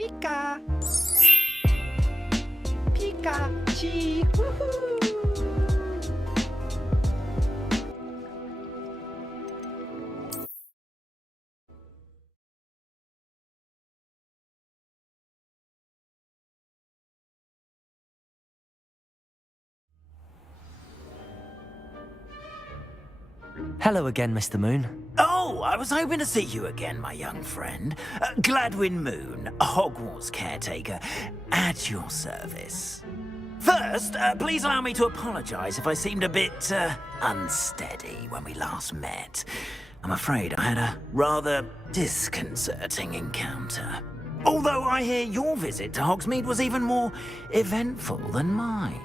Pika! Pikachi! Woohoo! Hello again, Mr. Moon. Oh, I was hoping to see you again, my young friend. Gladwin Moon, Hogwarts caretaker, at your service. First, please allow me to apologize if I seemed a bit, unsteady when we last met. I'm afraid I had a rather disconcerting encounter. Although I hear your visit to Hogsmeade was even more eventful than mine.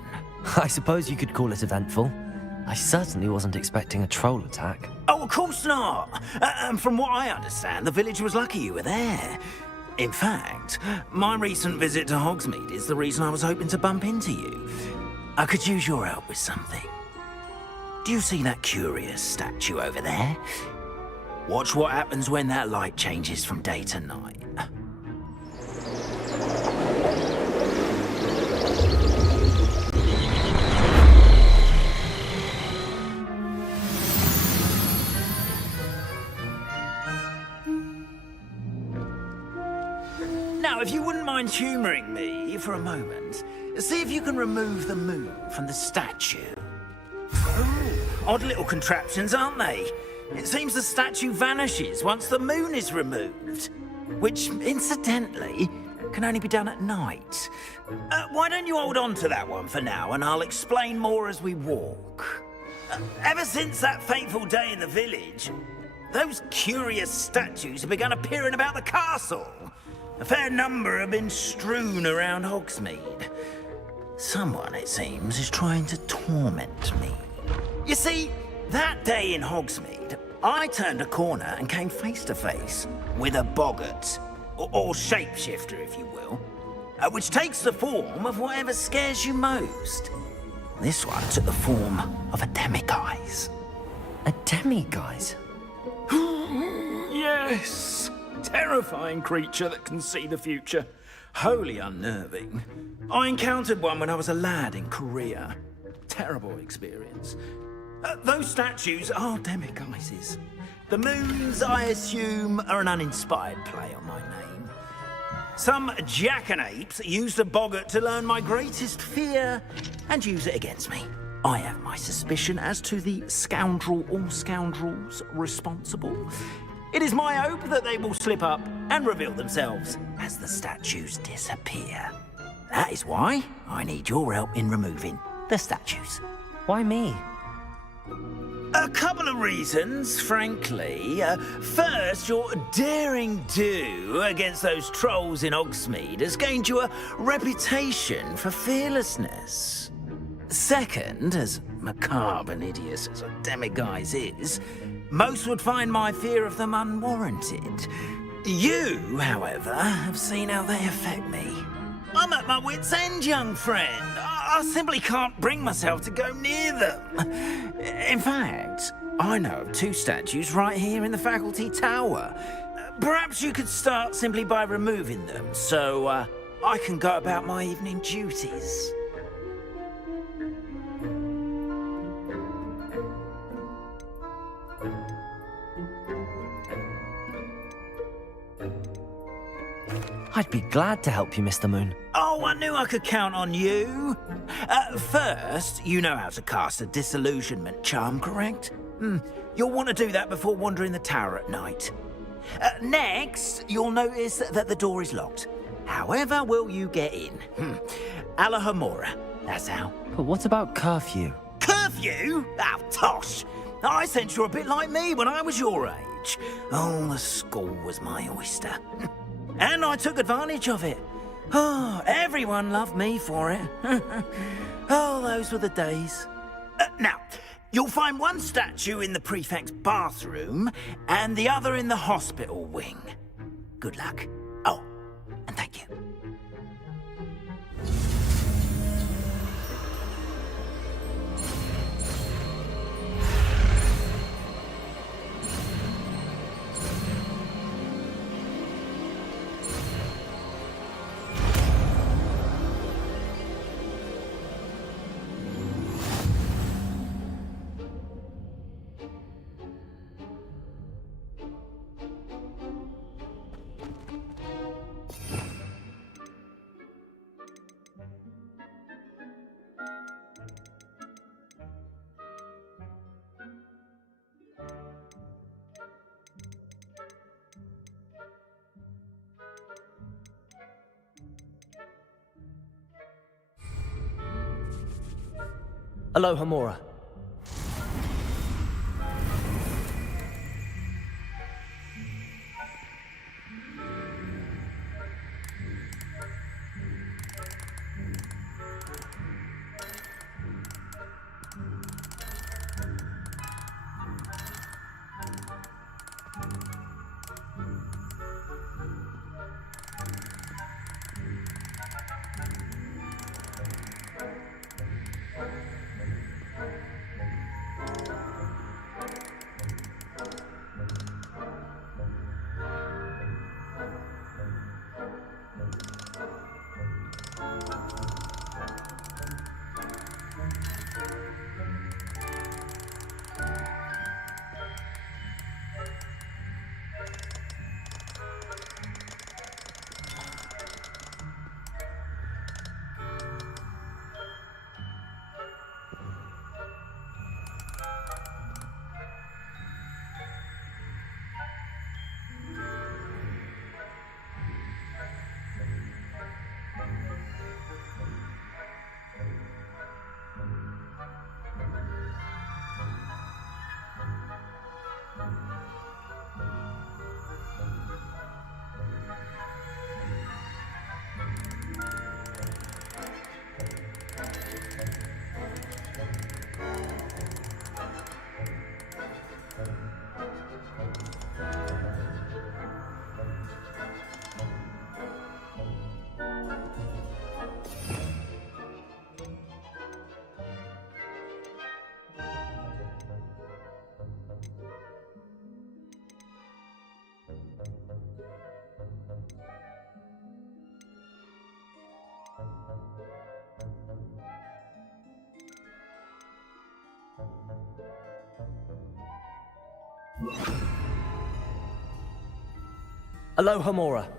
I suppose you could call it eventful. I certainly wasn't expecting a troll attack. Oh, of course not. And from what I understand, the village was lucky you were there. In fact, my recent visit to Hogsmeade is the reason I was hoping to bump into you. I could use your help with something. Do you see that curious statue over there? Watch what happens when that light changes from day to night. Now, if you wouldn't mind humouring me for a moment, see if you can remove the moon from the statue. Oh, odd little contraptions, aren't they? It seems the statue vanishes once the moon is removed, which, incidentally, can only be done at night. Why don't you hold on to that one for now, and I'll explain more as we walk. Ever since that fateful day in the village, those curious statues have begun appearing about the castle. A fair number have been strewn around Hogsmeade. Someone, it seems, is trying to torment me. You see, that day in Hogsmeade, I turned a corner and came face to face with a boggart, or shapeshifter, if you will, which takes the form of whatever scares you most. This one took the form of a demiguise. A demiguise? Yes! Terrifying creature that can see the future. Wholly unnerving. I encountered one when I was a lad in Korea. Terrible experience. Those statues are demiguises. The moons, I assume, are an uninspired play on my name. Some jackanapes used a boggart to learn my greatest fear and use it against me. I have my suspicion as to the scoundrel or scoundrels responsible. It is my hope that they will slip up and reveal themselves as the statues disappear. That is why I need your help in removing the statues. Why me? A couple of reasons, frankly. First, your daring do against those trolls in Hogsmeade has gained you a reputation for fearlessness. Second, as macabre and hideous as a demiguise is, most would find my fear of them unwarranted. You, however, have seen how they affect me. I'm at my wit's end, young friend. I simply can't bring myself to go near them. In fact, I know of two statues right here in the faculty tower. Perhaps you could start simply by removing them, so I can go about my evening duties. I'd be glad to help you, Mr. Moon. Oh, I knew I could count on you. First, you know how to cast a disillusionment charm, correct? You'll want to do that before wandering the tower at night. Next, you'll notice that the door is locked. However will you get in? Alahomora, that's how. But what about curfew? Curfew? Oh, tosh. I sense you're a bit like me when I was your age. Oh, the school was my oyster. And I took advantage of it. Oh, everyone loved me for it. Oh, those were the days. Now, you'll find one statue in the prefect's bathroom and the other in the hospital wing. Good luck. Oh, and thank you. Aloha Mora. Aloha Mora.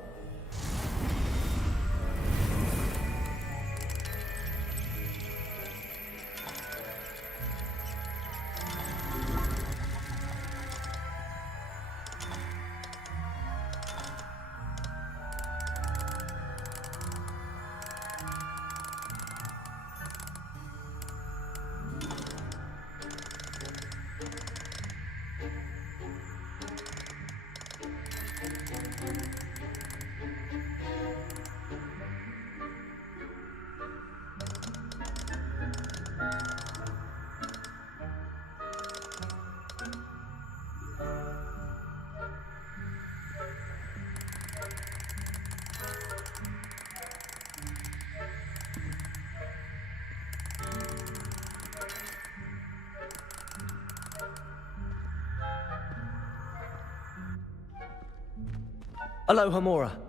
Aloha Mora.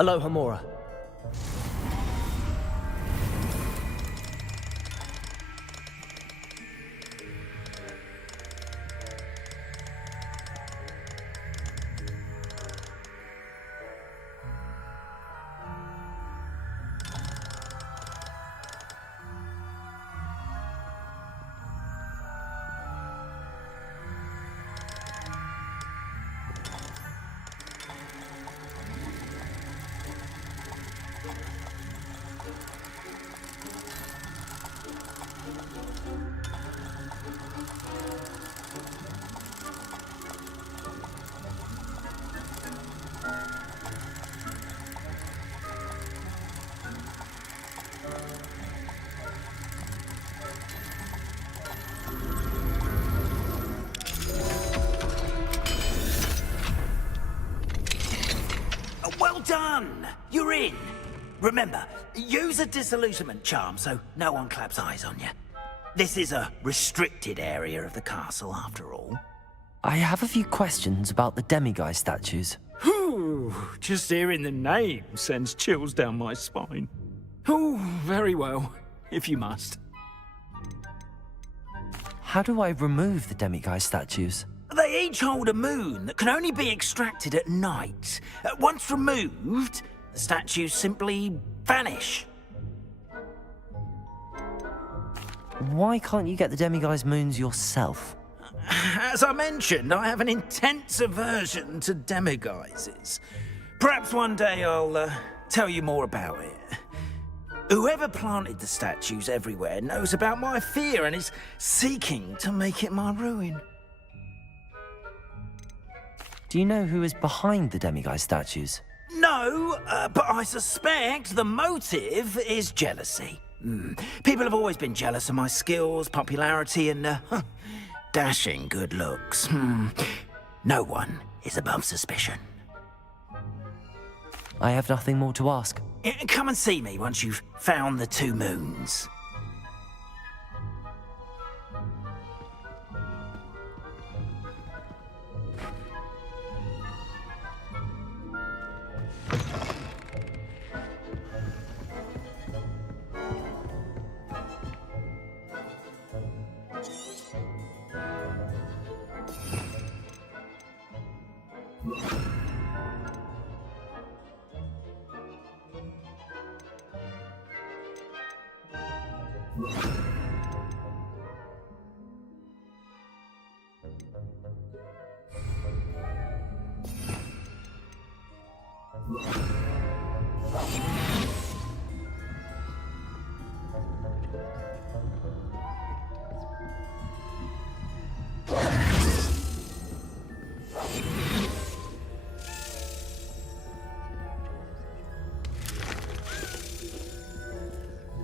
Aloha Mora. Well done! You're in! Remember, use a disillusionment charm so no one claps eyes on you. This is a restricted area of the castle, after all. I have a few questions about the demiguise statues. Whew, just hearing the name sends chills down my spine. Oh, very well, if you must. How do I remove the demiguise statues? They each hold a moon that can only be extracted at night. Once removed, the statues simply vanish. Why can't you get the demiguise moons yourself? As I mentioned, I have an intense aversion to demiguises. Perhaps one day I'll tell you more about it. Whoever planted the statues everywhere knows about my fear and is seeking to make it my ruin. Do you know who is behind the demiguise statues? No, but I suspect the motive is jealousy. People have always been jealous of my skills, popularity, and dashing good looks. No one is above suspicion. I have nothing more to ask. Come and see me once you've found the 2 moons.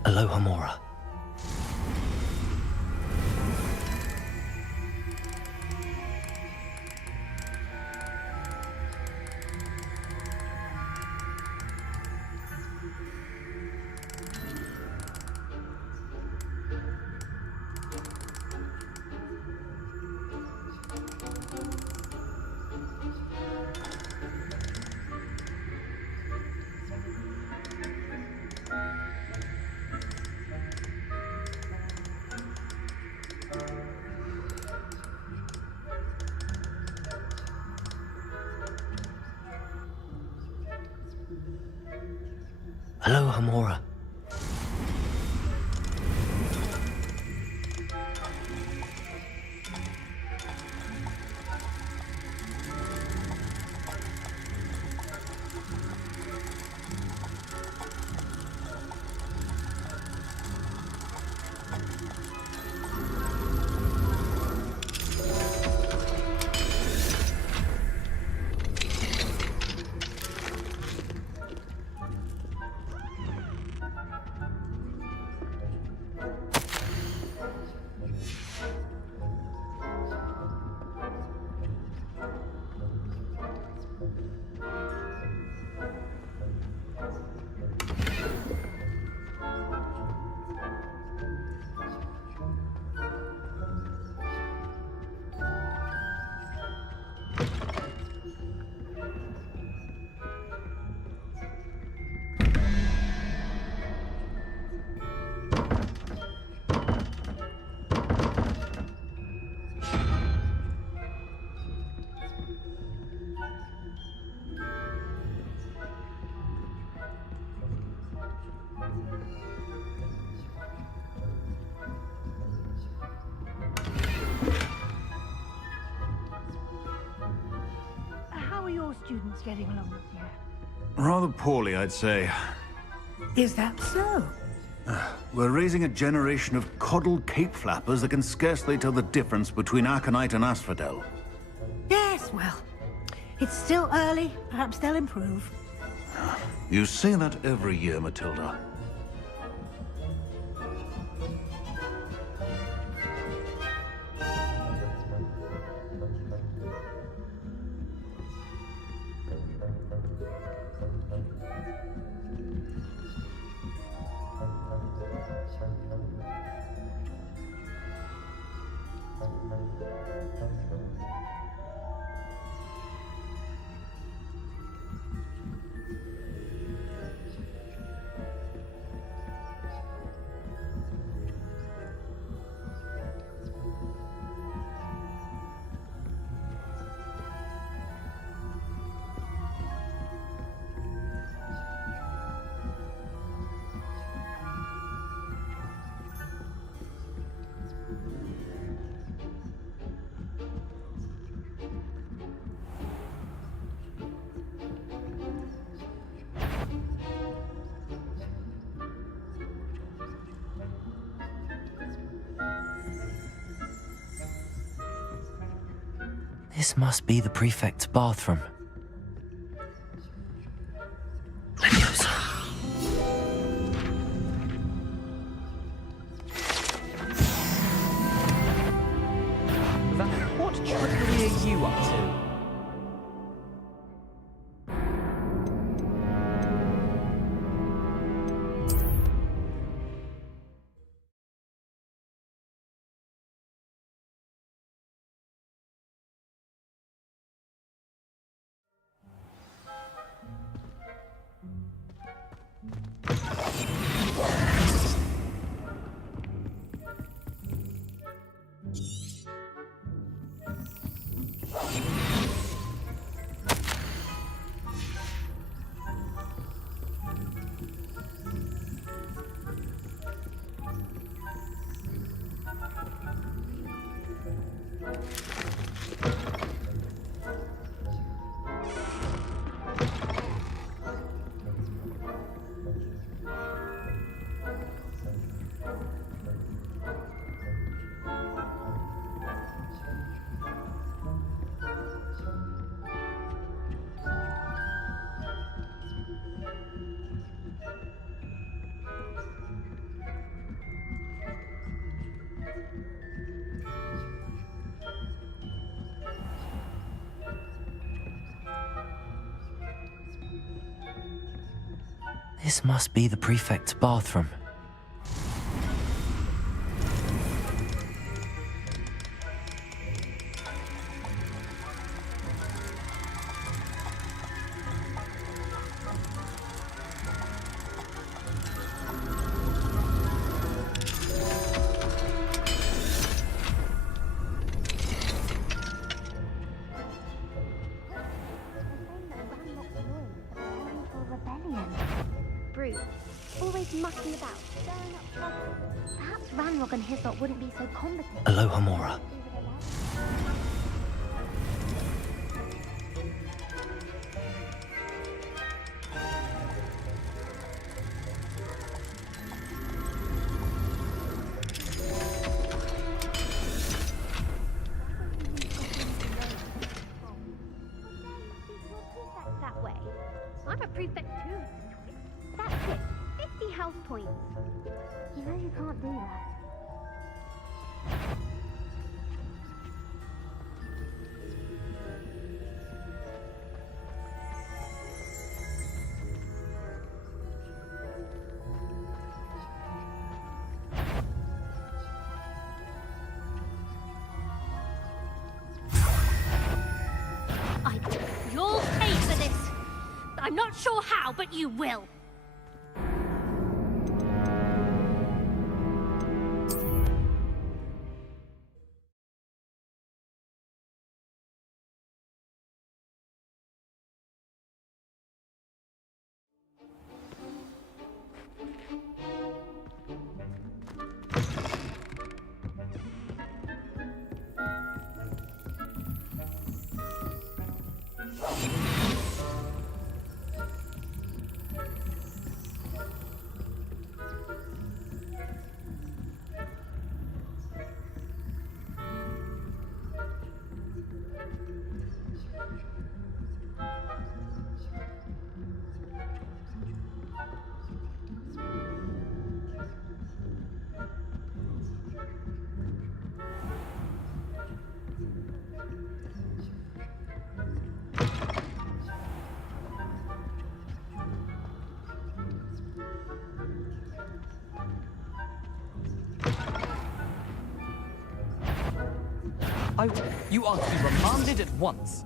Aloha Mora. Aloha Mora. getting along with you? Rather poorly, I'd say. Is that so? We're raising a generation of coddled cape flappers that can scarcely tell the difference between Aconite and Asphodel. Yes, well, it's still early. Perhaps they'll improve. You say that every year, Matilda. This must be the prefect's bathroom. Leviosa. What trickery are you up to? This must be the prefect's bathroom. Always mucking about, stirring up trouble. Perhaps Ranrock and his lot wouldn't be so competent. Aloha Mora. That way. I'm a prefect too. That's it. 50 health points. You know you can't do that. You'll pay for this. I'm not sure how, but you will. You are to be remanded at once.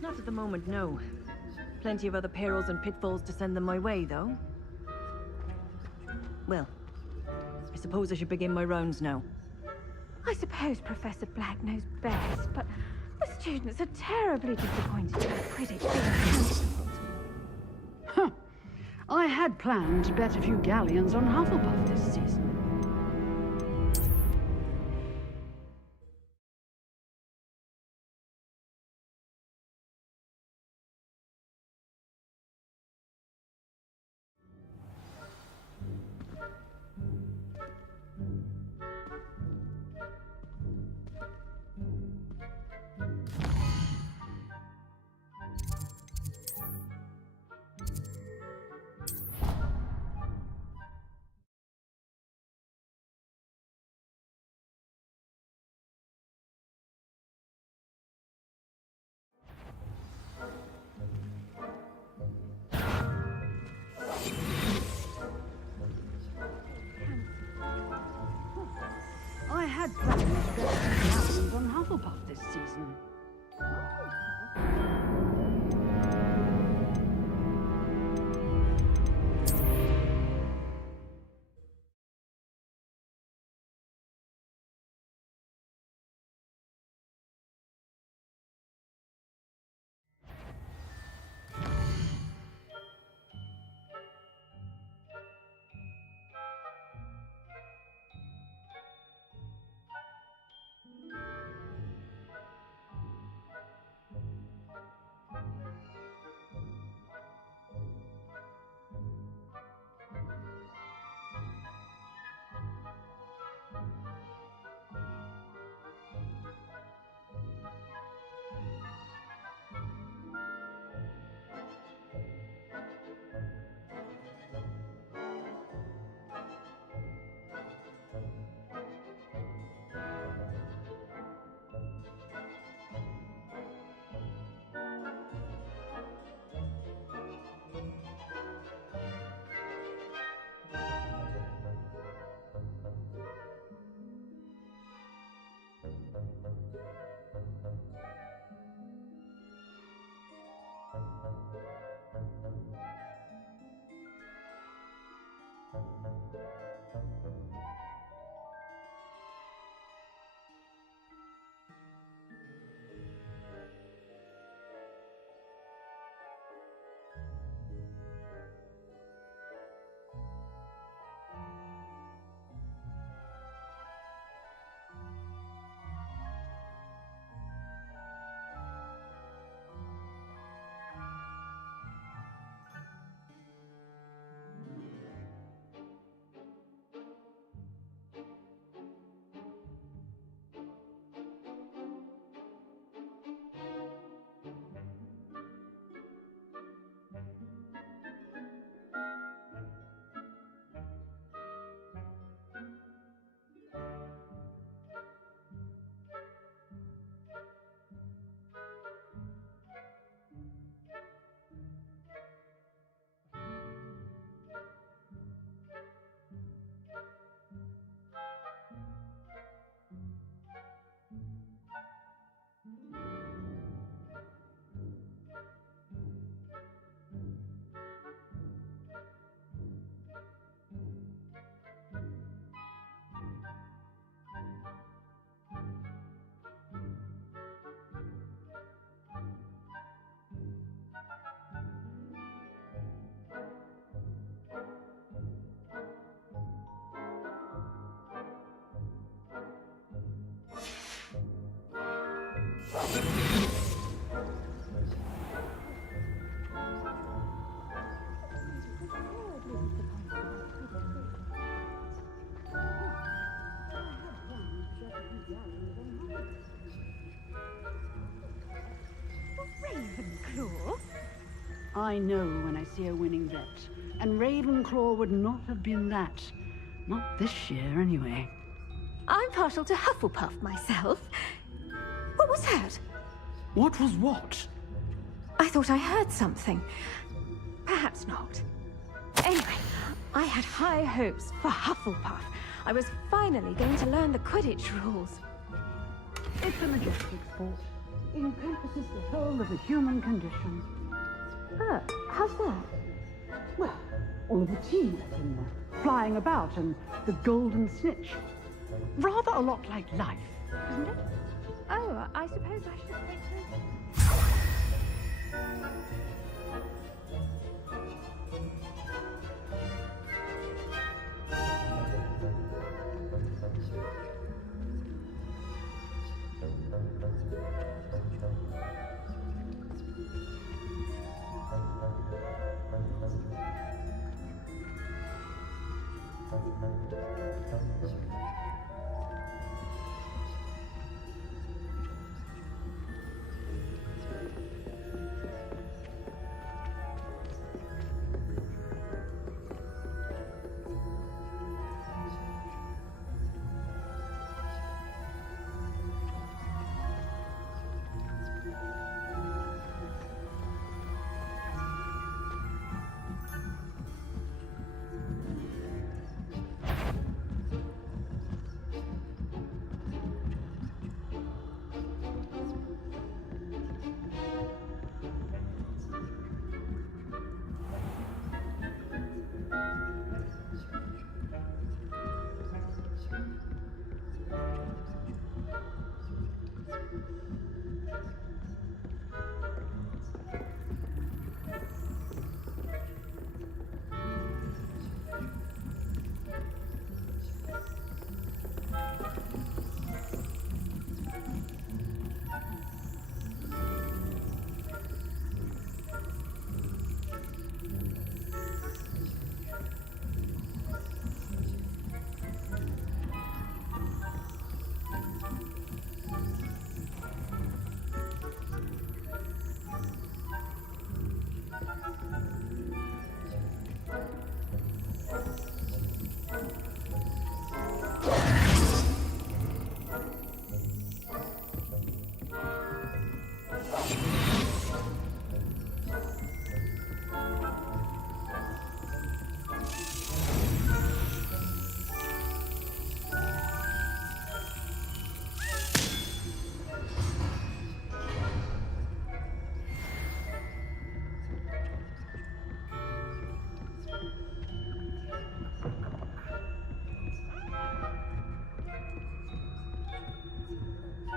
Not at the moment, no. Plenty of other perils and pitfalls to send them my way, though. Well, I suppose I should begin my rounds now. I suppose Professor Black knows best, but the students are terribly disappointed about Quidditch being cancelled. Huh. I had planned to bet a few galleons on Hufflepuff this season. I had planned to bet a few galleons on Hufflepuff this season. I know when I see a winning bet. And Ravenclaw would not have been that. Not this year, anyway. I'm partial to Hufflepuff myself. What was that? What was what? I thought I heard something. Perhaps not. Anyway, I had high hopes for Hufflepuff. I was finally going to learn the Quidditch rules. It's a majestic sport. It encompasses the whole of the human condition. How's that? Well, all of the teamwork in there, flying about, and the golden snitch. Rather a lot like life, isn't it? Oh, I suppose I should take this.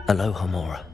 Aloha, Mora.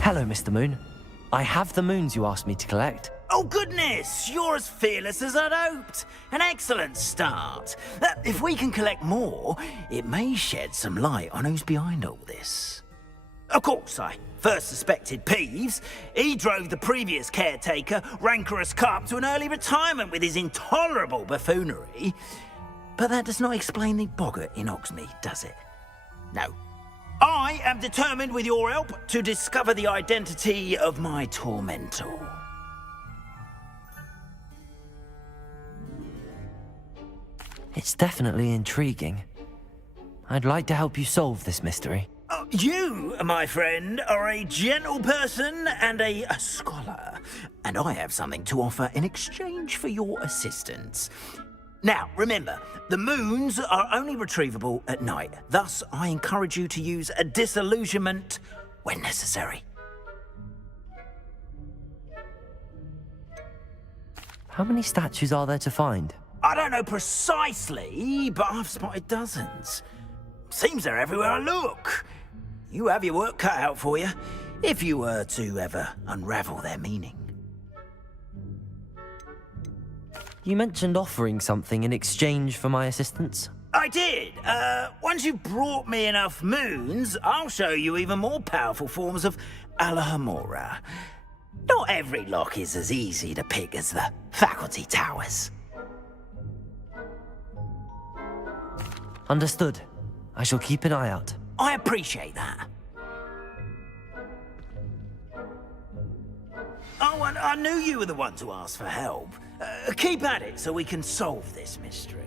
Hello, Mr. Moon. I have the moons you asked me to collect. Oh, goodness! You're as fearless as I'd hoped. An excellent start. If we can collect more, it may shed some light on who's behind all this. Of course, I first suspected Peeves. He drove the previous caretaker, Rancorous Carp, to an early retirement with his intolerable buffoonery. But that does not explain the boggart in Hogsmeade, does it? No. I am determined, with your help, to discover the identity of my tormentor. It's definitely intriguing. I'd like to help you solve this mystery. You, my friend, are a gentle person and a scholar, and I have something to offer in exchange for your assistance. Now, remember, the moons are only retrievable at night. Thus, I encourage you to use a disillusionment when necessary. How many statues are there to find? I don't know precisely, but I've spotted dozens. Seems they're everywhere I look. You have your work cut out for you, if you were to ever unravel their meaning. You mentioned offering something in exchange for my assistance. I did. Once you've brought me enough moons, I'll show you even more powerful forms of Alohomora. Not every lock is as easy to pick as the faculty towers. Understood. I shall keep an eye out. I appreciate that. Oh, and I knew you were the one to ask for help. Keep at it so we can solve this mystery.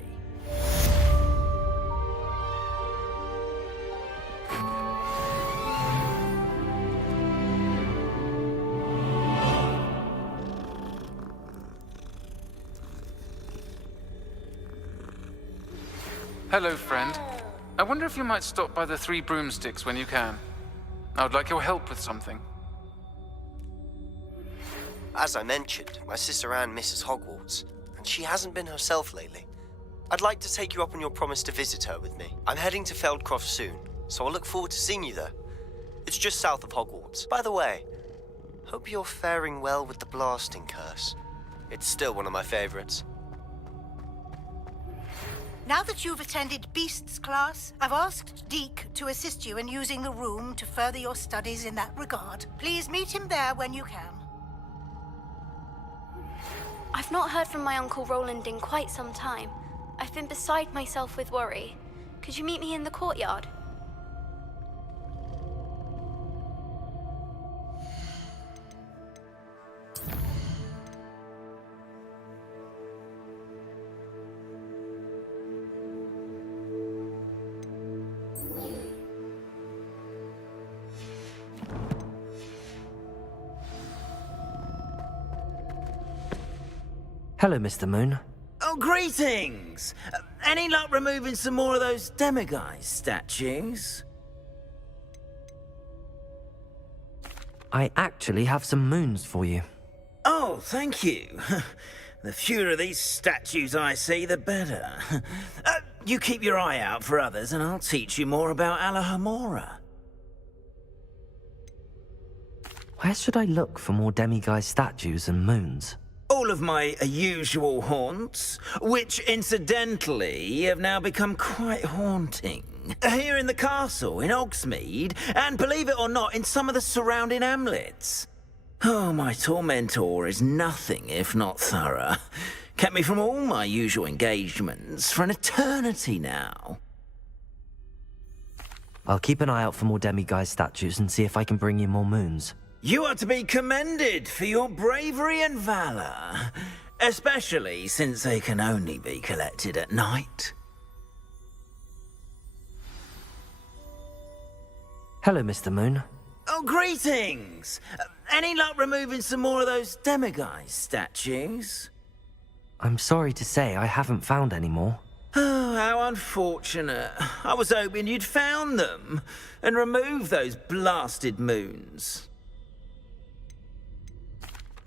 Hello, friend. I wonder if you might stop by the Three Broomsticks when you can. I would like your help with something. As I mentioned, my sister Anne misses Hogwarts, and she hasn't been herself lately. I'd like to take you up on your promise to visit her with me. I'm heading to Feldcroft soon, so I'll look forward to seeing you there. It's just south of Hogwarts. By the way, hope you're faring well with the blasting curse. It's still one of my favorites. Now that you've attended Beasts class, I've asked Deke to assist you in using the room to further your studies in that regard. Please meet him there when you can. I've not heard from my Uncle Roland in quite some time. I've been beside myself with worry. Could you meet me in the courtyard? Hello, Mr. Moon. Oh, greetings! Any luck removing some more of those demiguise statues? I actually have some moons for you. Oh, thank you. The fewer of these statues I see, the better. You keep your eye out for others, and I'll teach you more about Alohomora. Where should I look for more demiguise statues and moons? All of my usual haunts, which incidentally have now become quite haunting. Here in the castle, in Hogsmeade, and believe it or not, in some of the surrounding hamlets. Oh, my tormentor is nothing if not thorough. Kept me from all my usual engagements for an eternity now. I'll keep an eye out for more demiguise statues and see if I can bring you more moons. You are to be commended for your bravery and valor, especially since they can only be collected at night. Hello, Mr. Moon. Oh, greetings! Any luck removing some more of those demiguise statues? I'm sorry to say I haven't found any more. Oh, how unfortunate. I was hoping you'd found them and removed those blasted moons.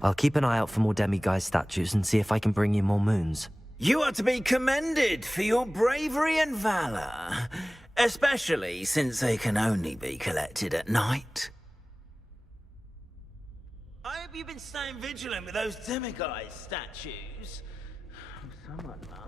I'll keep an eye out for more demiguise statues and see if I can bring you more moons. You are to be commended for your bravery and valor, especially since they can only be collected at night. I hope you've been staying vigilant with those demiguise statues. Someone must.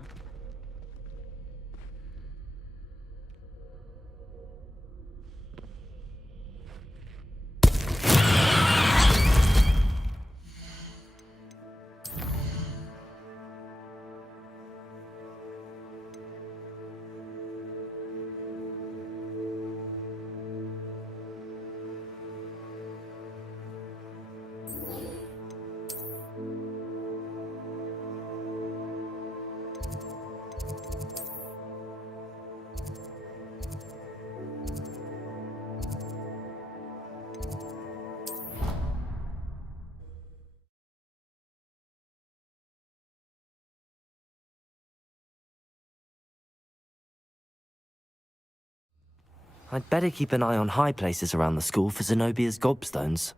I'd better keep an eye on high places around the school for Zenobia's gobstones.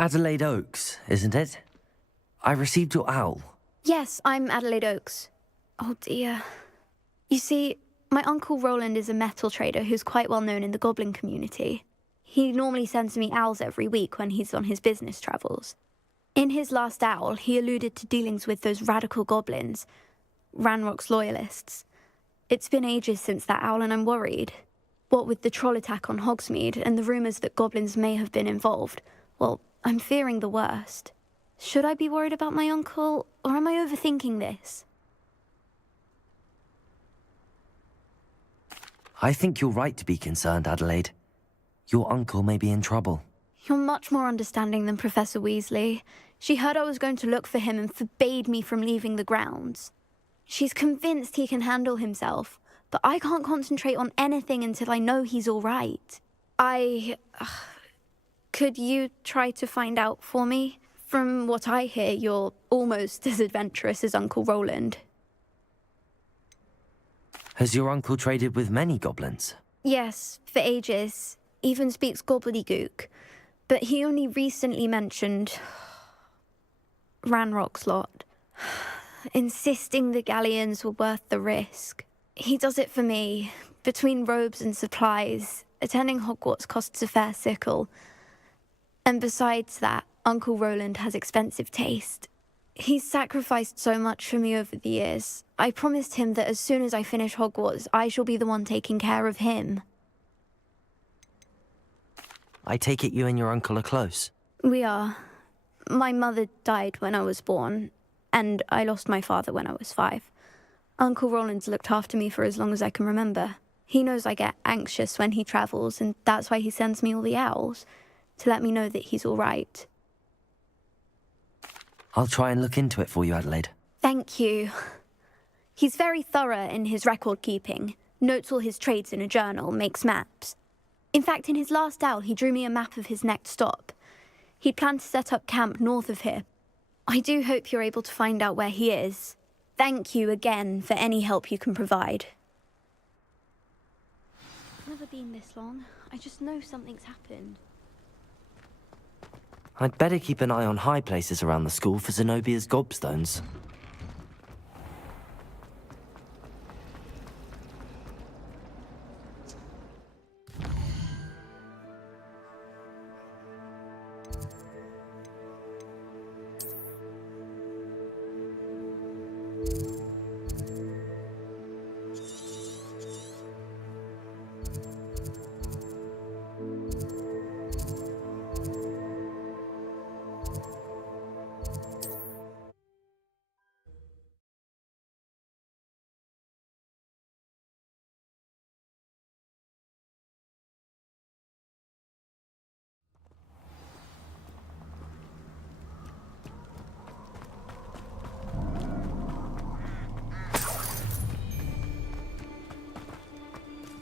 Adelaide Oaks, isn't it? I received your owl. Yes, I'm Adelaide Oaks. Oh dear. You see, my Uncle Roland is a metal trader who's quite well known in the goblin community. He normally sends me owls every week when he's on his business travels. In his last owl, he alluded to dealings with those radical goblins, Ranrock's loyalists. It's been ages since that owl and I'm worried. What with the troll attack on Hogsmeade and the rumours that goblins may have been involved, well, I'm fearing the worst. Should I be worried about my uncle, or am I overthinking this? I think you're right to be concerned, Adelaide. Your uncle may be in trouble. You're much more understanding than Professor Weasley. She heard I was going to look for him and forbade me from leaving the grounds. She's convinced he can handle himself, but I can't concentrate on anything until I know he's all right. Could you try to find out for me? From what I hear, you're almost as adventurous as Uncle Roland. Has your uncle traded with many goblins? Yes, for ages. Even speaks gobbledygook. But he only recently mentioned Ranrock's lot, insisting the galleons were worth the risk. He does it for me. Between robes and supplies, attending Hogwarts costs a fair sickle. And besides that, Uncle Roland has expensive taste. He's sacrificed so much for me over the years. I promised him that as soon as I finish Hogwarts, I shall be the one taking care of him. I take it you and your uncle are close? We are. My mother died when I was born, and I lost my father when I was 5. Uncle Roland's looked after me for as long as I can remember. He knows I get anxious when he travels, and that's why he sends me all the owls, to let me know that he's all right. I'll try and look into it for you, Adelaide. Thank you. He's very thorough in his record keeping, notes all his trades in a journal, makes maps. In fact, in his last owl, he drew me a map of his next stop. He'd planned to set up camp north of here. I do hope you're able to find out where he is. Thank you again for any help you can provide. It's never been this long. I just know something's happened. I'd better keep an eye on high places around the school for Zenobia's gobstones.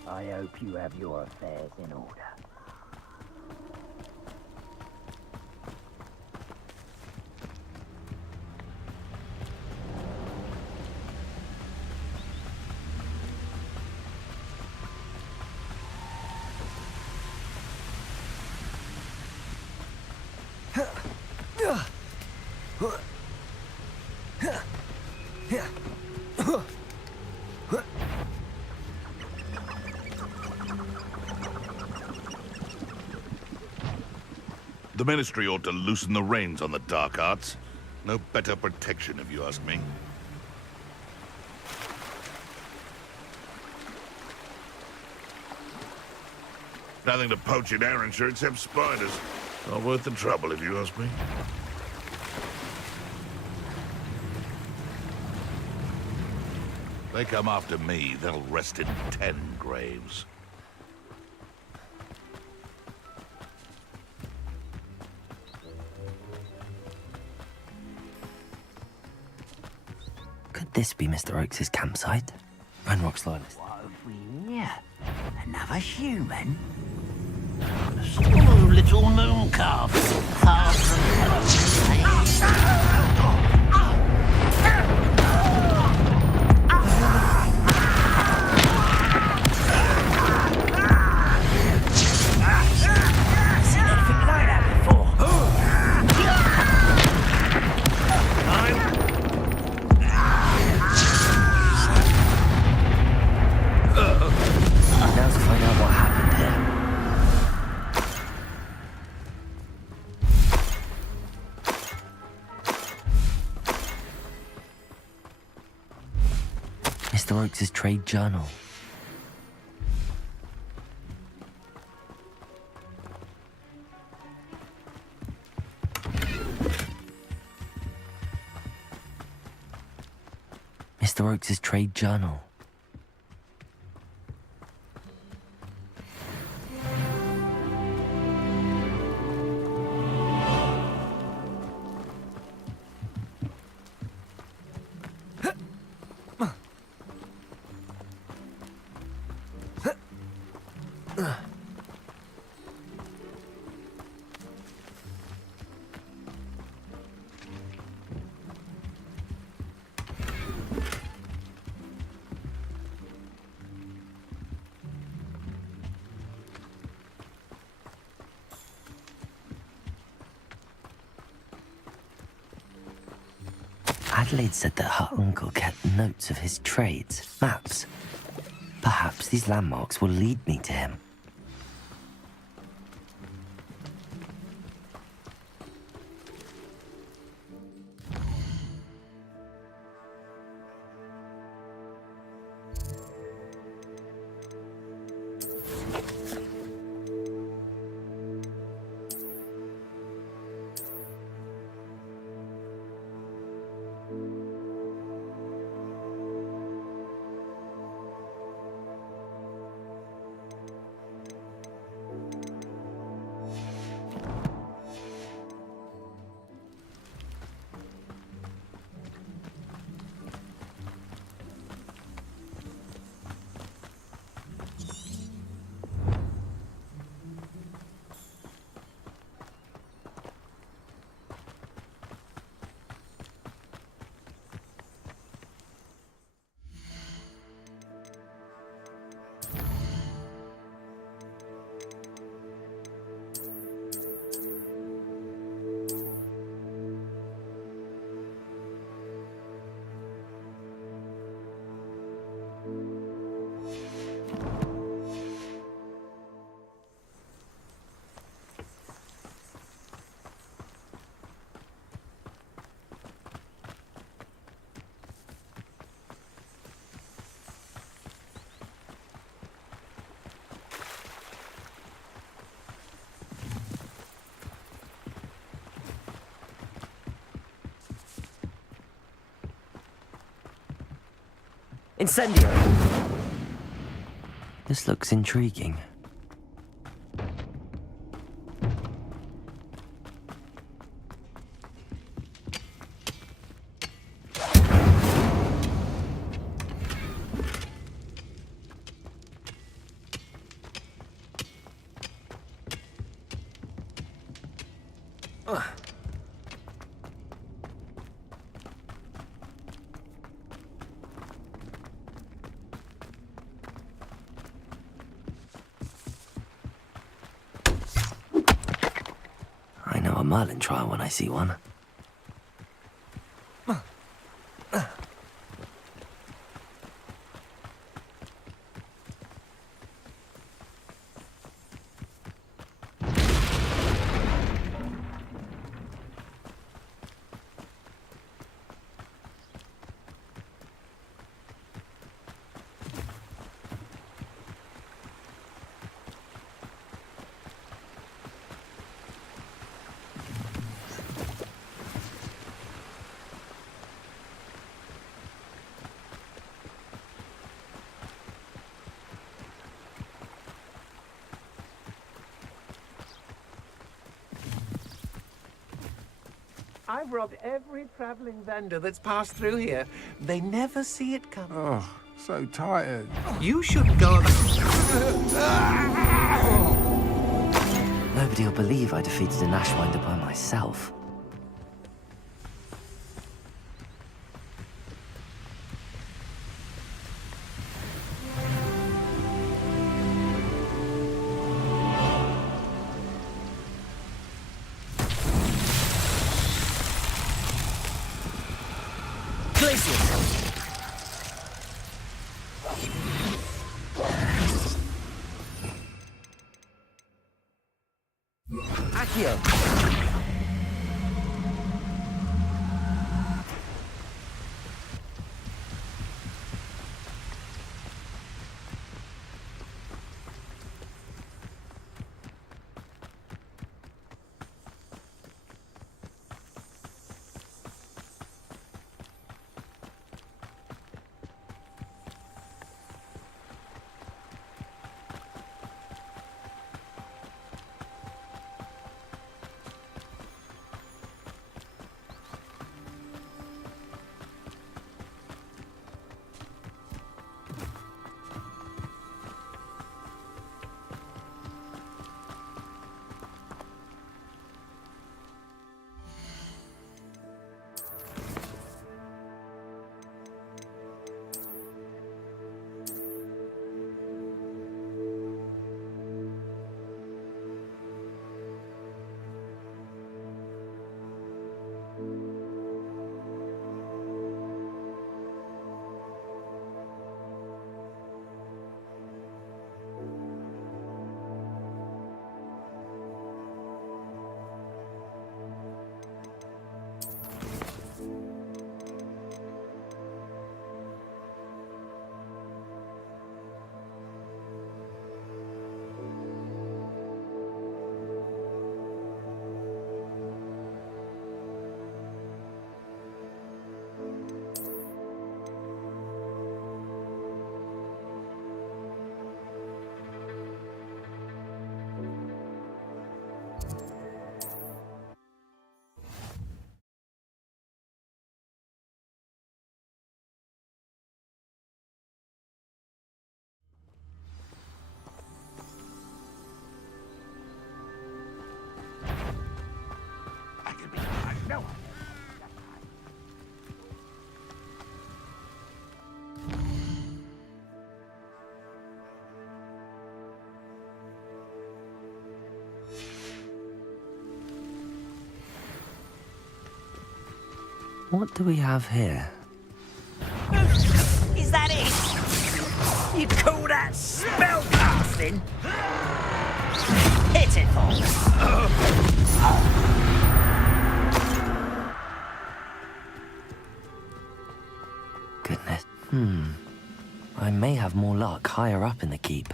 I hope you have your affairs in order. The Ministry ought to loosen the reins on the dark arts. No better protection, if you ask me. Nothing to poach in Arranshire except spiders. Not worth the trouble, if you ask me. They come after me, they'll rest in 10 graves. Could this be Mr. Oakes' campsite? Ranrock's Loyalist. What have we here? Another human? Small little moon calf. Far Now to find out what happened here. Mr. Oakes' trade journal. Mr. Oakes' trade journal. Adelaide said that her uncle kept notes of his trades, maps. Perhaps these landmarks will lead me to him. Incendio! This looks intriguing. Merlin trial when I see one. I've robbed every traveling vendor that's passed through here. They never see it coming. Oh, so tired. You shouldn't go Nobody will believe I defeated an Ashwinder by myself. Accio! What do we have here? Is that it? You call that spellcasting? Pitiful. Goodness. I may have more luck higher up in the keep.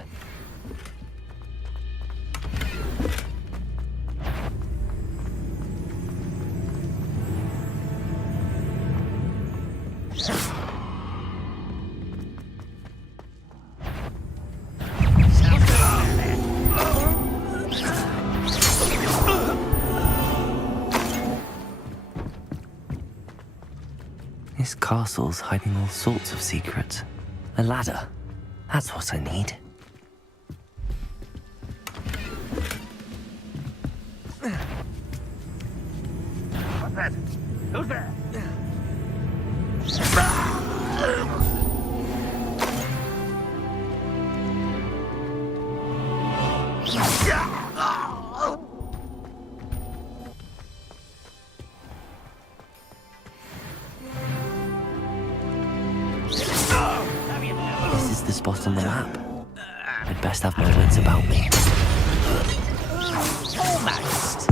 This castle's hiding all sorts of secrets. A ladder. That's what I need. What's that? Who's there? the spot on the map. I'd best have my wits about me. Almost.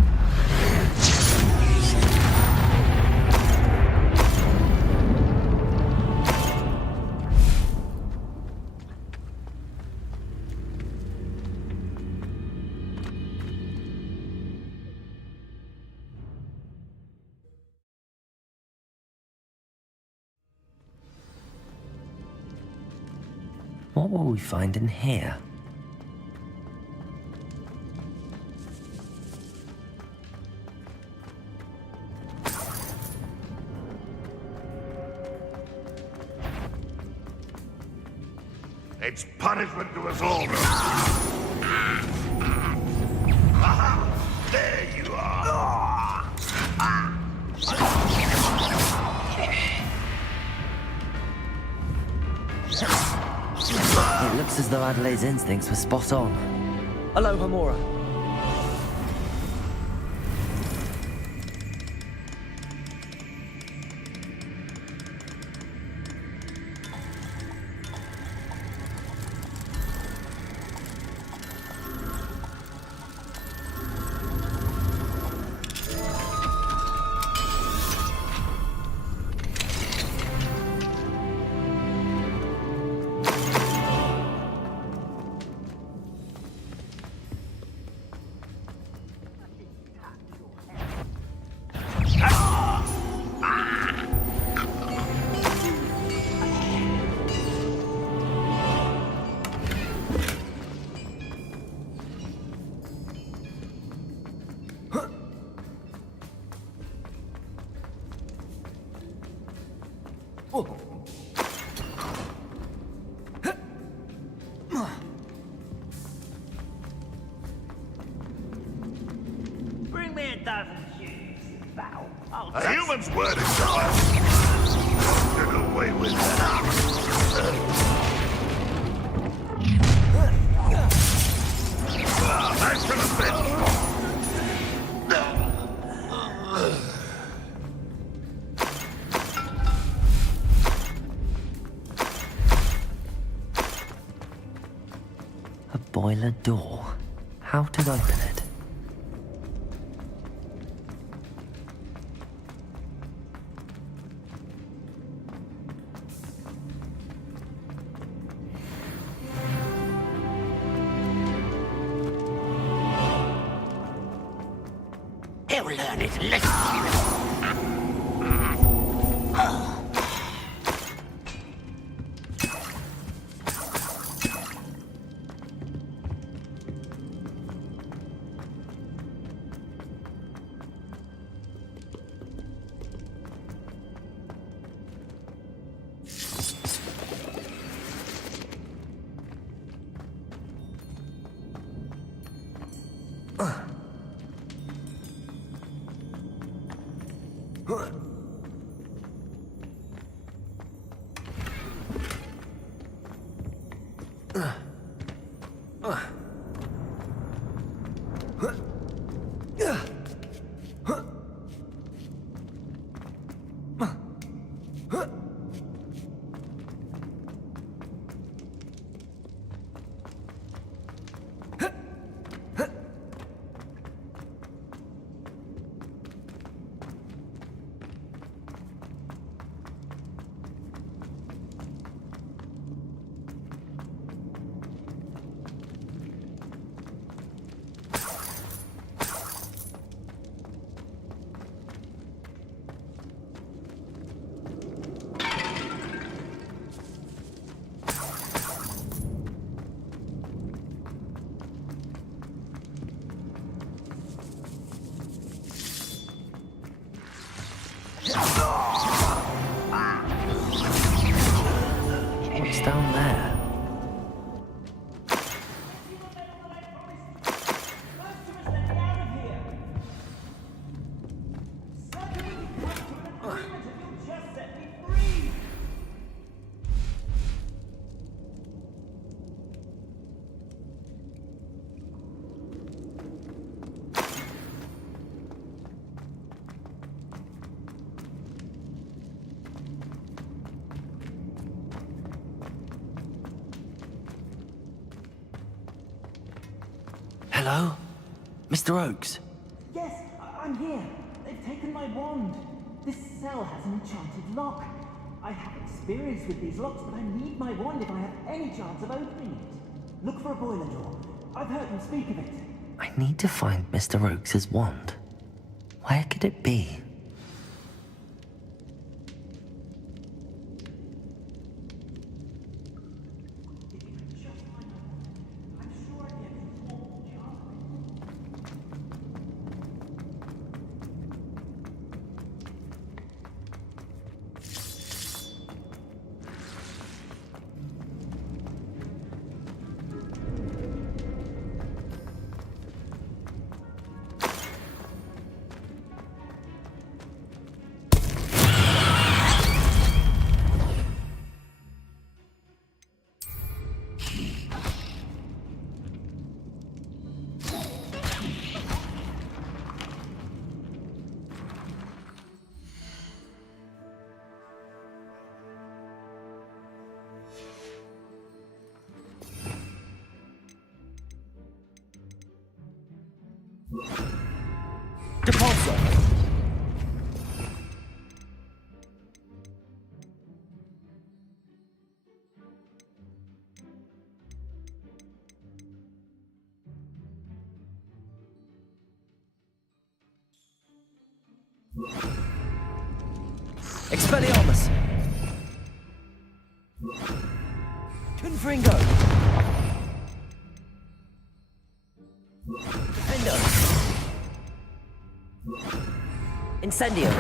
What will we find in here? It's punishment to us all. Aha! There you are! It looks as though Adelaide's instincts were spot on. Aloha, Mora. Bring me a dozen shoes, Val. A human's word is God. Get away with that. Thanks for the bit. A boiler door. How to open it? He'll learn his lesson. What's down there? Hello? Mr. Oakes? Yes, I'm here. They've taken my wand. This cell has an enchanted lock. I have experience with these locks, but I need my wand if I have any chance of opening it. Look for a boiler door. I've heard them speak of it. I need to find Mr. Oakes' wand. Where could it be? Depulsor! Expelliarmus! Confringo! Defender! Incendio!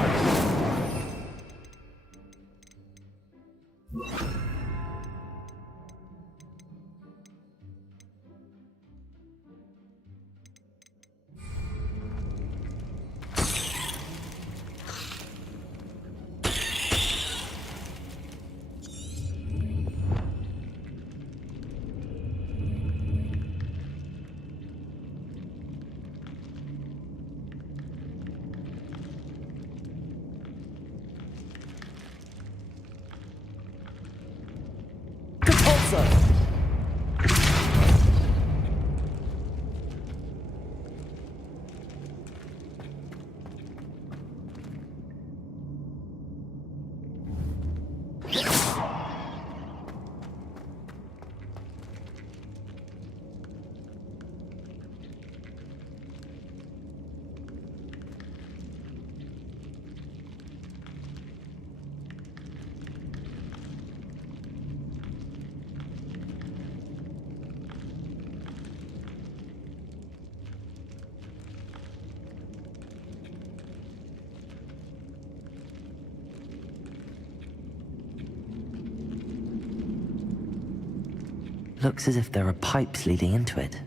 Looks as if there are pipes leading into it.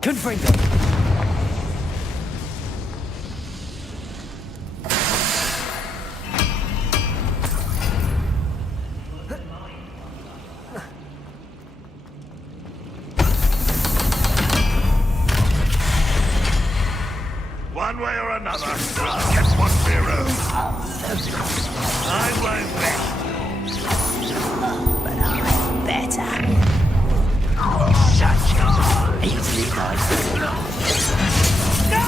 Confringo! One way or another, get one for your own. I won't bet. But I'm better. Shut your easily guys. No!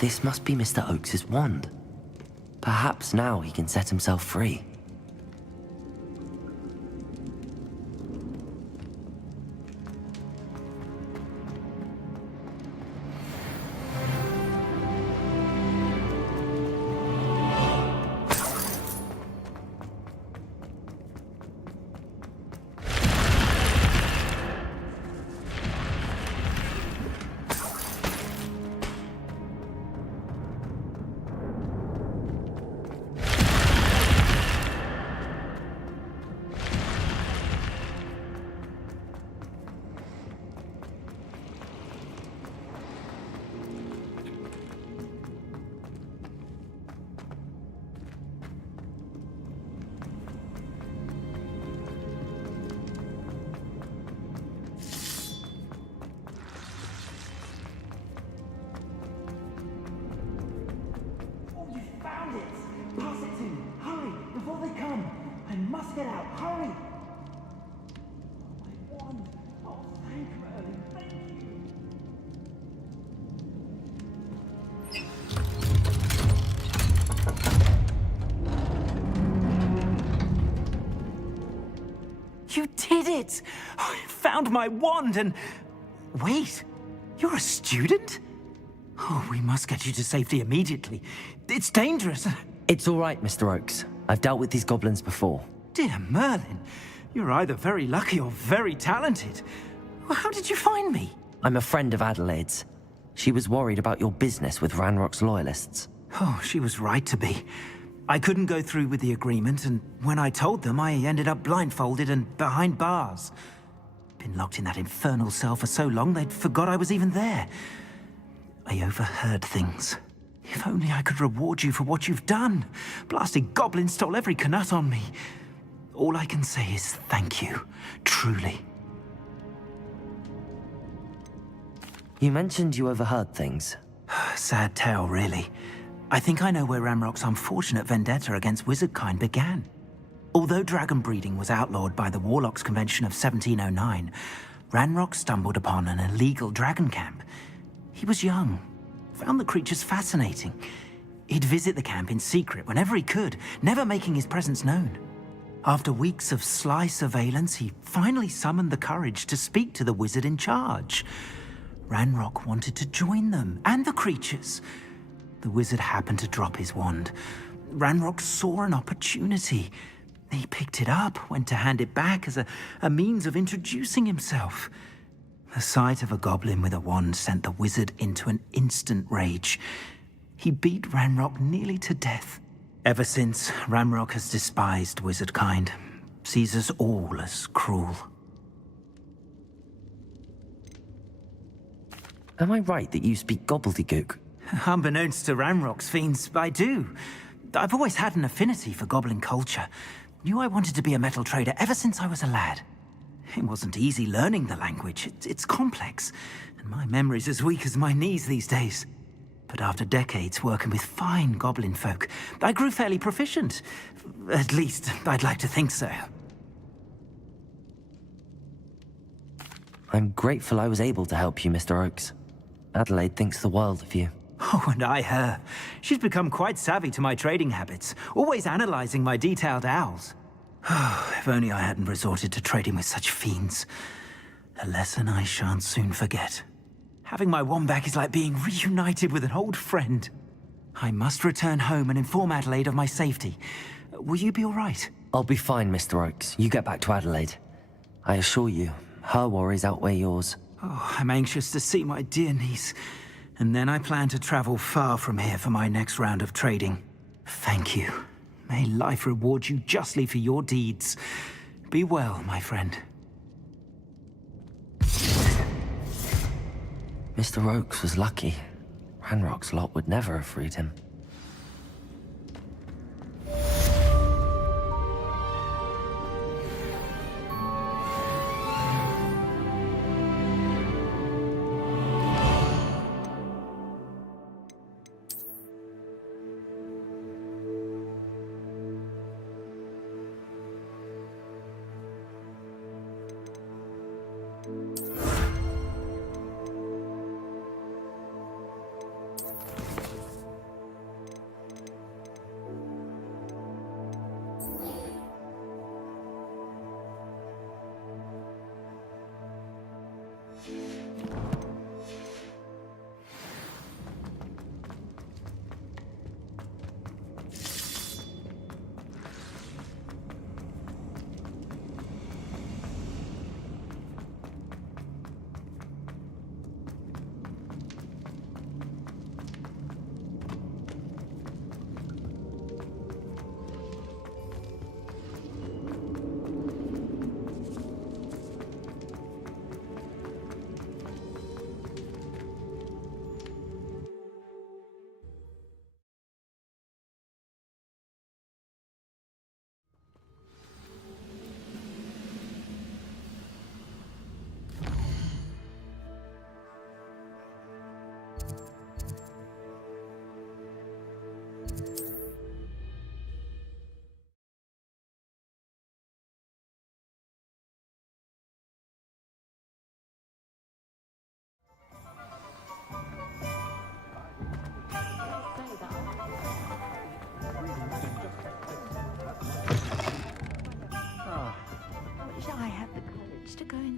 This must be Mr. Oakes's wand. Perhaps now he can set himself free. Get out, hurry! My wand! Oh, thank Merlin, thank You did it! I found my wand and... Wait, you're a student? Oh, we must get you to safety immediately. It's dangerous. It's all right, Mr. Oakes. I've dealt with these goblins before. Dear Merlin, you're either very lucky or very talented. How did you find me? I'm a friend of Adelaide's. She was worried about your business with Ranrock's loyalists. Oh, she was right to be. I couldn't go through with the agreement, and when I told them, I ended up blindfolded and behind bars. Been locked in that infernal cell for so long, they'd forgot I was even there. I overheard things. If only I could reward you for what you've done. Blasted goblin stole every Knut on me. All I can say is thank you, truly. You mentioned you overheard things. Sad tale, really. I think I know where Ranrock's unfortunate vendetta against wizardkind began. Although dragon breeding was outlawed by the Warlocks Convention of 1709, Ranrock stumbled upon an illegal dragon camp. He was young, found the creatures fascinating. He'd visit the camp in secret whenever he could, never making his presence known. After weeks of sly surveillance, he finally summoned the courage to speak to the wizard in charge. Ranrock wanted to join them, and the creatures. The wizard happened to drop his wand. Ranrock saw an opportunity. He picked it up, went to hand it back as a means of introducing himself. The sight of a goblin with a wand sent the wizard into an instant rage. He beat Ranrock nearly to death. Ever since, Ranrock has despised wizardkind, sees us all as cruel. Am I right that you speak gobbledygook? Unbeknownst to Ranrock's fiends, I do. I've always had an affinity for goblin culture. Knew I wanted to be a metal trader ever since I was a lad. It wasn't easy learning the language. It's complex, and my memory's as weak as my knees these days. But after decades working with fine goblin folk, I grew fairly proficient. At least, I'd like to think so. I'm grateful I was able to help you, Mr. Oakes. Adelaide thinks the world of you. Oh, and I her. She's become quite savvy to my trading habits, always analyzing my detailed owls. If only I hadn't resorted to trading with such fiends. A lesson I shan't soon forget. Having my wand back is like being reunited with an old friend. I must return home and inform Adelaide of my safety. Will you be all right? I'll be fine, Mr. Oakes. You get back to Adelaide. I assure you, her worries outweigh yours. Oh, I'm anxious to see my dear niece. And then I plan to travel far from here for my next round of trading. Thank you. May life reward you justly for your deeds. Be well, my friend. Mr. Oakes was lucky. Ranrock's lot would never have freed him.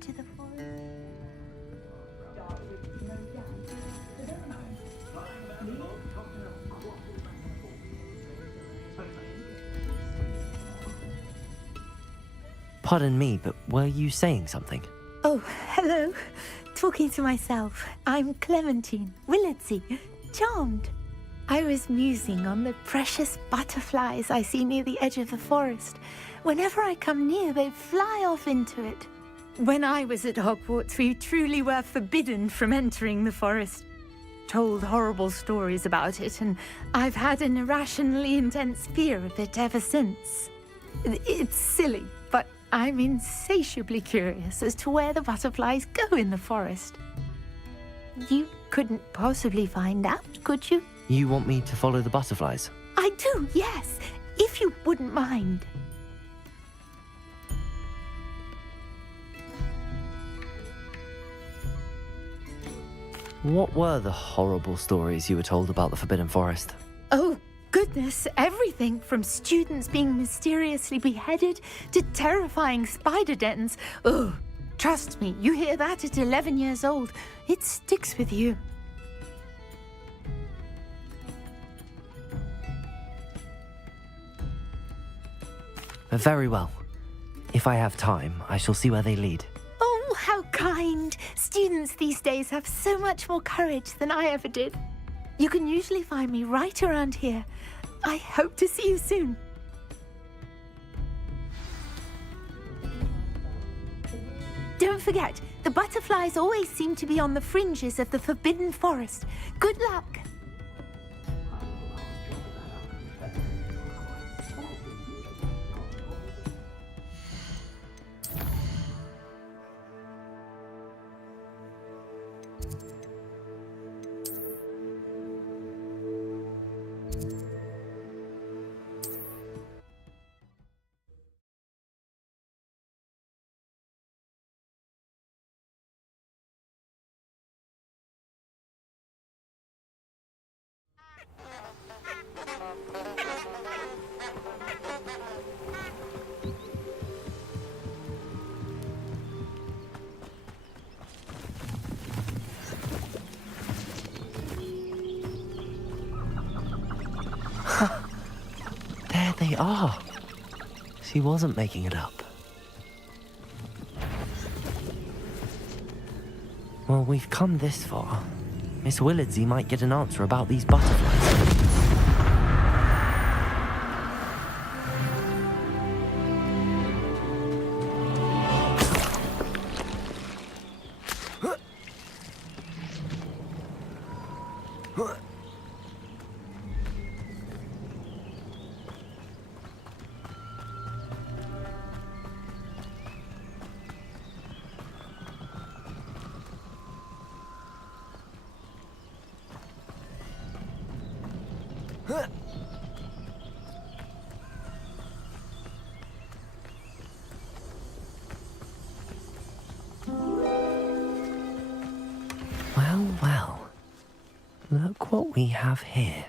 into the forest? Pardon me, but were you saying something? Oh, hello. Talking to myself. I'm Clementine Willardsey. Charmed. I was musing on the precious butterflies I see near the edge of the forest. Whenever I come near, they fly off into it. When I was at Hogwarts, we truly were forbidden from entering the forest. Told horrible stories about it, and I've had an irrationally intense fear of it ever since. It's silly, but I'm insatiably curious as to where the butterflies go in the forest. You couldn't possibly find out, could you? You want me to follow the butterflies? I do, yes, if you wouldn't mind. What were the horrible stories you were told about the Forbidden Forest? Oh, goodness, everything from students being mysteriously beheaded to terrifying spider dens. Ugh, trust me, you hear that at 11 years old, it sticks with you. Very well. If I have time, I shall see where they lead. Oh, how kind! Students these days have so much more courage than I ever did. You can usually find me right around here. I hope to see you soon. Don't forget, the butterflies always seem to be on the fringes of the Forbidden Forest. Good luck! There they are. She wasn't making it up. Well, we've come this far. Miss Willardsey might get an answer about these butterflies. Well, well. Look what we have here.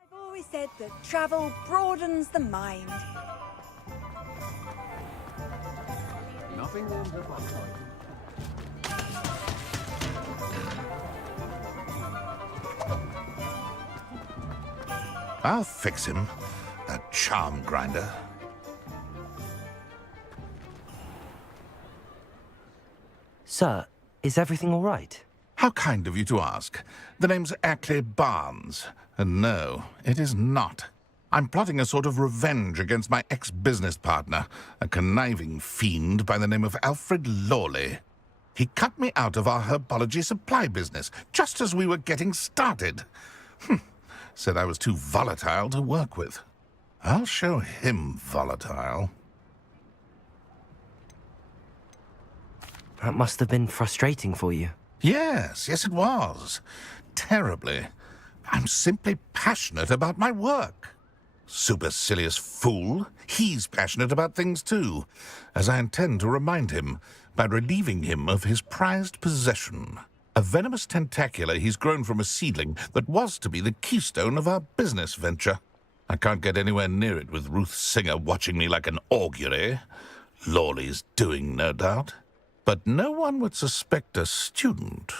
I've always said that travel broadens the mind. Nothing warms up like I'll fix him, that charm grinder. Sir, is everything all right? How kind of you to ask. The name's Ackley Barnes. And no, it is not. I'm plotting a sort of revenge against my ex-business partner, a conniving fiend by the name of Alfred Lawley. He cut me out of our herbology supply business, just as we were getting started. Said I was too volatile to work with. I'll show him volatile. That must have been frustrating for you. Yes, it was. Terribly. I'm simply passionate about my work. Supercilious fool. He's passionate about things too, as I intend to remind him by relieving him of his prized possession. A venomous tentacular he's grown from a seedling that was to be the keystone of our business venture. I can't get anywhere near it with Ruth Singer watching me like an augury. Lawley's doing, no doubt. But no one would suspect a student.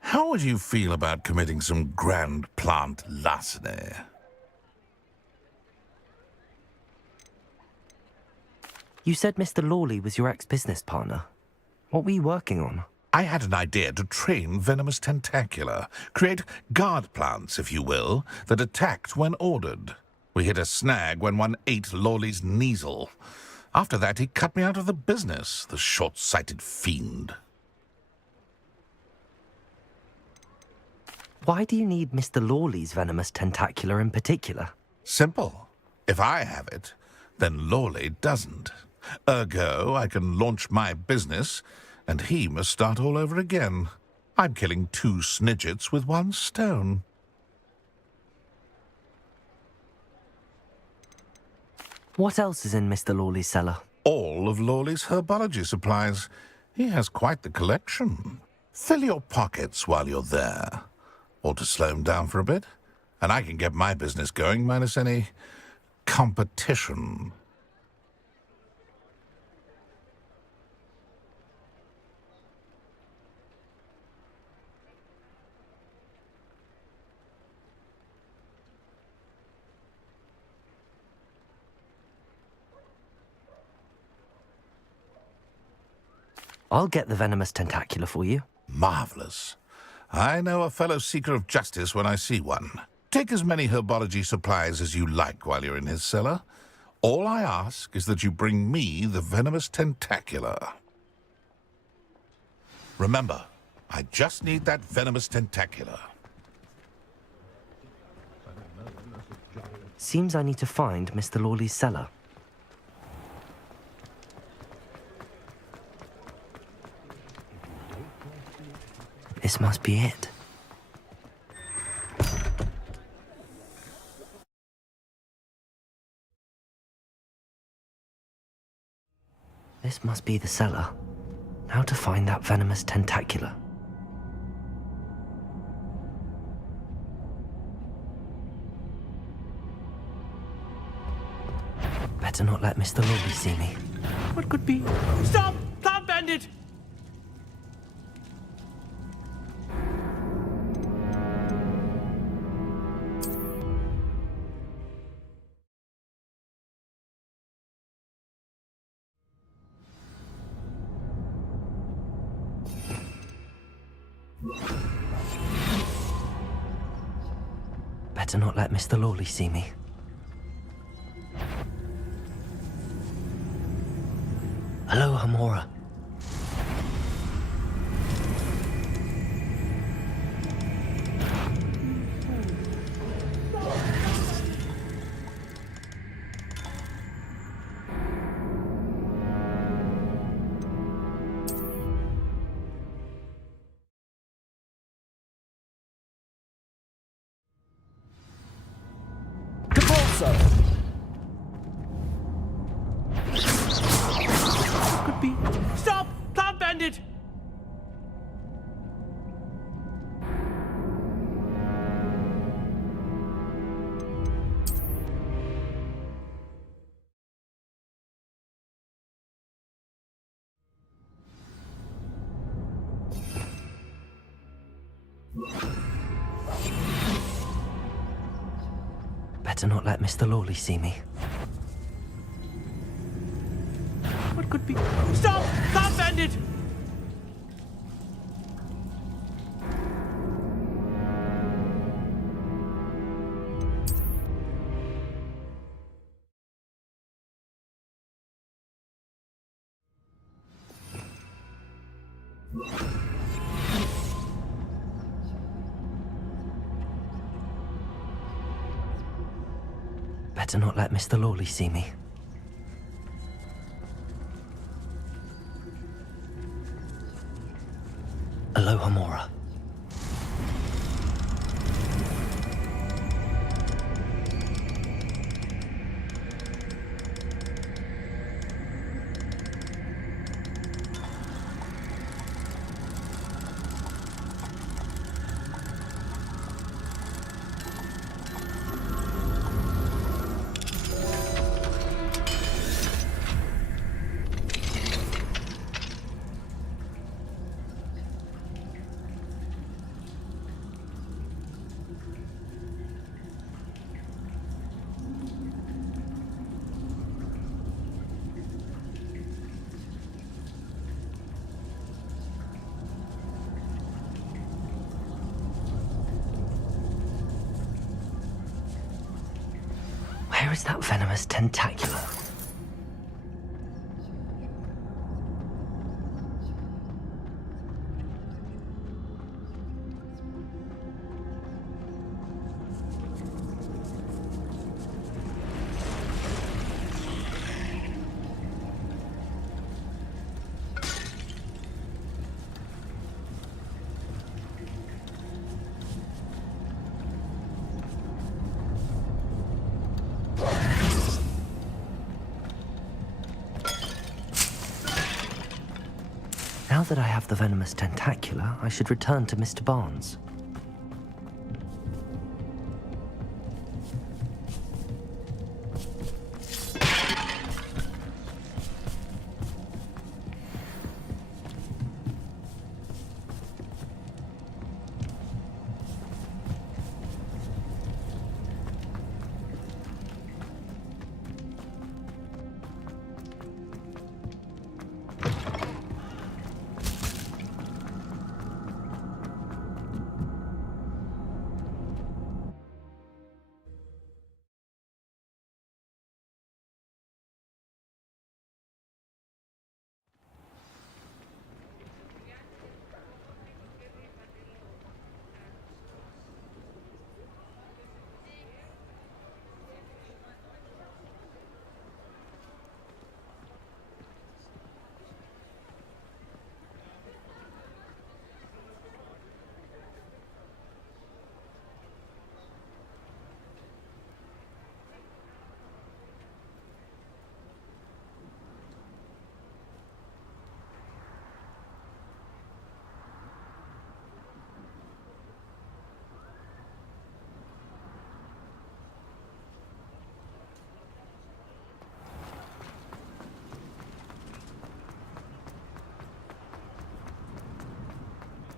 How would you feel about committing some grand plant larceny? You said Mr. Lawley was your ex-business partner. What were you working on? I had an idea to train venomous tentacula, create guard plants, if you will, that attacked when ordered. We hit a snag when one ate Lawley's Kneasel. After that, he cut me out of the business, the short-sighted fiend. Why do you need Mr. Lawley's venomous tentacular in particular? Simple. If I have it, then Lawley doesn't. Ergo, I can launch my business, and he must start all over again. I'm killing 2 snidgets with 1 stone. What else is in Mr. Lawley's cellar? All of Lawley's herbology supplies. He has quite the collection. Fill your pockets while you're there. Or to slow him down for a bit, and I can get my business going minus any competition. I'll get the venomous tentacular for you. Marvelous. I know a fellow seeker of justice when I see one. Take as many herbology supplies as you like while you're in his cellar. All I ask is that you bring me the venomous tentacular. Remember, I just need that venomous tentacular. Seems I need to find Mr. Lawley's cellar. This must be it. This must be the cellar. How to find that venomous tentacular? Better not let Mr. Lawley see me. What could be? Stop! Plant bandit! Better not let Mr. Lawley see me. Hello, Hamora. Could be. Stop! Plant bandit! Better not let Mr. Lawley see me. What could be? Stop! Plant bandit! Better not let Mr. Lawley see me. Aloha Mora. Where is that venomous tentacula? Now that I have the venomous tentacula, I should return to Mr. Barnes.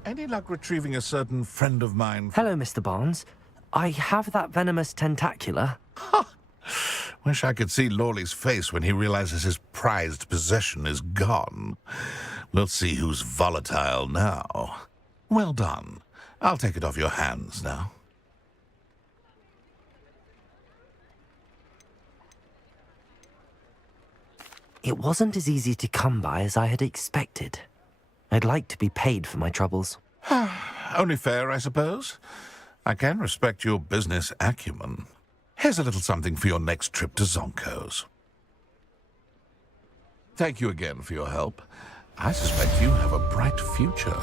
Any luck retrieving a certain friend of mine? Hello, Mr. Barnes. I have that venomous tentacula. Wish I could see Lawley's face when he realizes his prized possession is gone. We'll see who's volatile now. Well done. I'll take it off your hands now. It wasn't as easy to come by as I had expected. I'd like to be paid for my troubles. Only fair, I suppose. I can respect your business acumen. Here's a little something for your next trip to Zonko's. Thank you again for your help. I suspect you have a bright future.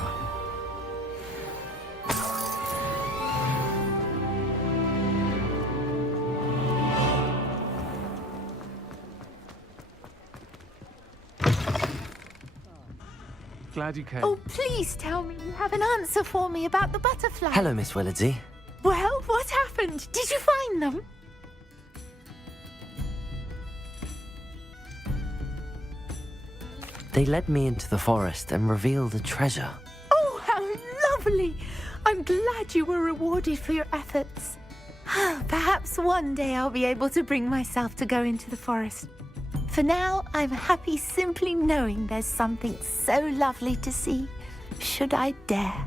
Glad you came. Oh, please tell me you have an answer for me about the butterfly. Hello, Miss Willardsey. Well, what happened? Did you find them? They led me into the forest and revealed a treasure. Oh, how lovely! I'm glad you were rewarded for your efforts. Perhaps one day I'll be able to bring myself to go into the forest. For now, I'm happy simply knowing there's something so lovely to see, should I dare.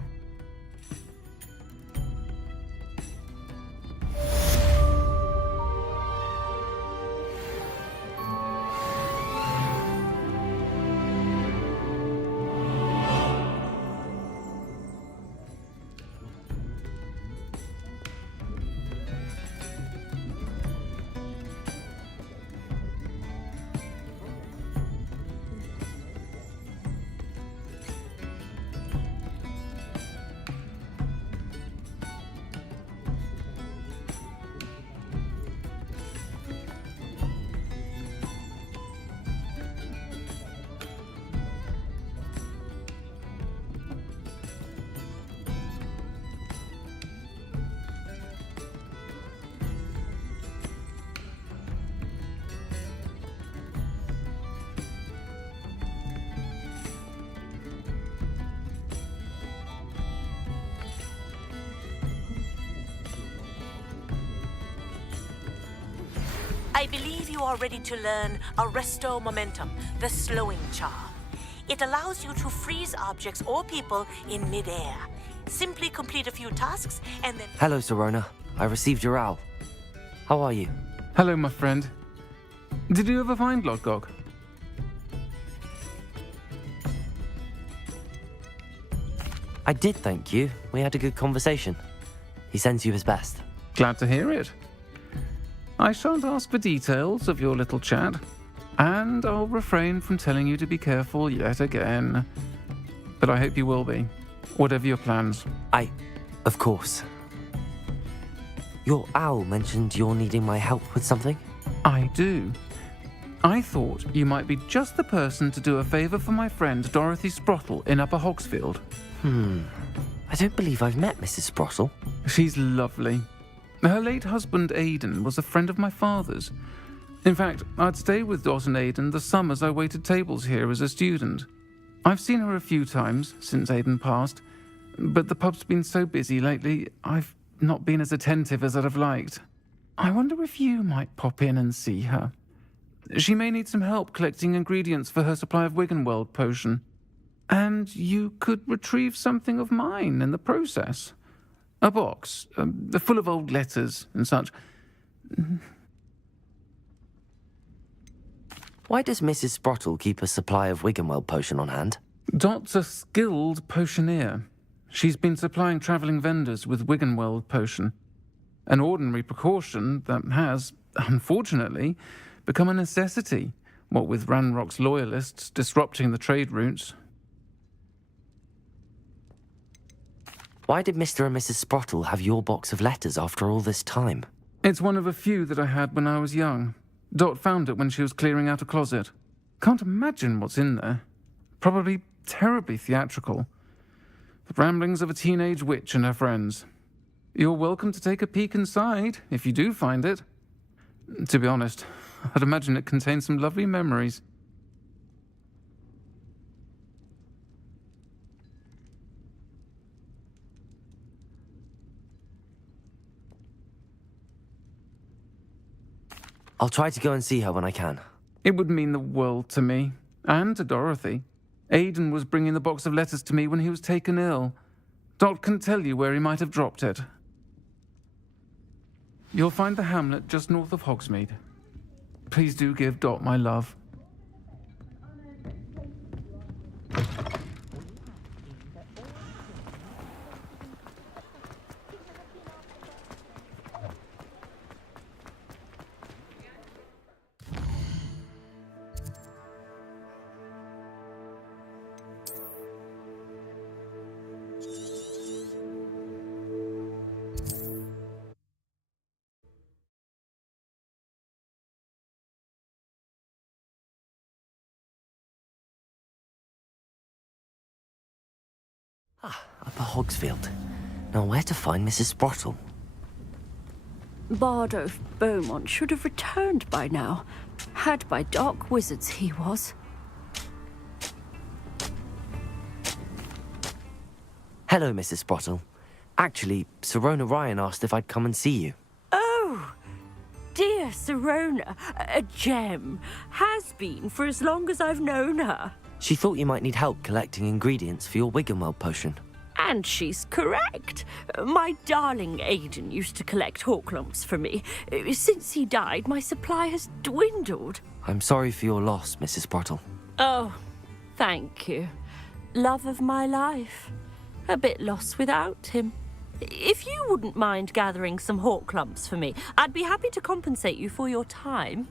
I believe you are ready to learn Arresto Momentum, the slowing charm. It allows you to freeze objects or people in midair. Simply complete a few tasks and then... Hello, Serona. I received your owl. How are you? Hello, my friend. Did you ever find Lodgok? I did, thank you. We had a good conversation. He sends you his best. Glad to hear it. I shan't ask for details of your little chat, and I'll refrain from telling you to be careful yet again. But I hope you will be, whatever your plans. Of course. Your owl mentioned you're needing my help with something? I do. I thought you might be just the person to do a favour for my friend Dorothy Sprottle in Upper Hogsfield. I don't believe I've met Mrs. Sprottle. She's lovely. Her late husband Aidan was a friend of my father's. In fact, I'd stayed with Dot and Aidan the summers I waited tables here as a student. I've seen her a few times since Aidan passed, but the pub's been so busy lately, I've not been as attentive as I'd have liked. I wonder if you might pop in and see her. She may need some help collecting ingredients for her supply of Wiggenweld potion. And you could retrieve something of mine in the process. A box, full of old letters and such. Why does Mrs. Sprottle keep a supply of Wiggenweld potion on hand? Dot's a skilled potioneer. She's been supplying travelling vendors with Wiggenweld potion. An ordinary precaution that has, unfortunately, become a necessity, what with Ranrock's loyalists disrupting the trade routes. Why did Mr. and Mrs. Sprottle have your box of letters after all this time? It's one of a few that I had when I was young. Dot found it when she was clearing out a closet. Can't imagine what's in there. Probably terribly theatrical. The ramblings of a teenage witch and her friends. You're welcome to take a peek inside, if you do find it. To be honest, I'd imagine it contains some lovely memories. I'll try to go and see her when I can. It would mean the world to me, and to Dorothy. Aidan was bringing the box of letters to me when he was taken ill. Dot can tell you where he might have dropped it. You'll find the hamlet just north of Hogsmeade. Please do give Dot my love. Upper Hogsfield. Now where to find Mrs. Sprottle? Bardolph Beaumont should have returned by now. Had by dark wizards he was. Hello, Mrs. Sprottle. Actually, Sirona Ryan asked if I'd come and see you. Oh, dear Sirona, a gem. Has been for as long as I've known her. She thought you might need help collecting ingredients for your Wiggenweld potion. And she's correct. My darling Aidan used to collect hawklumps for me. Since he died, my supply has dwindled. I'm sorry for your loss, Mrs. Sprottle. Oh, thank you. Love of my life. A bit lost without him. If you wouldn't mind gathering some hawklumps for me, I'd be happy to compensate you for your time.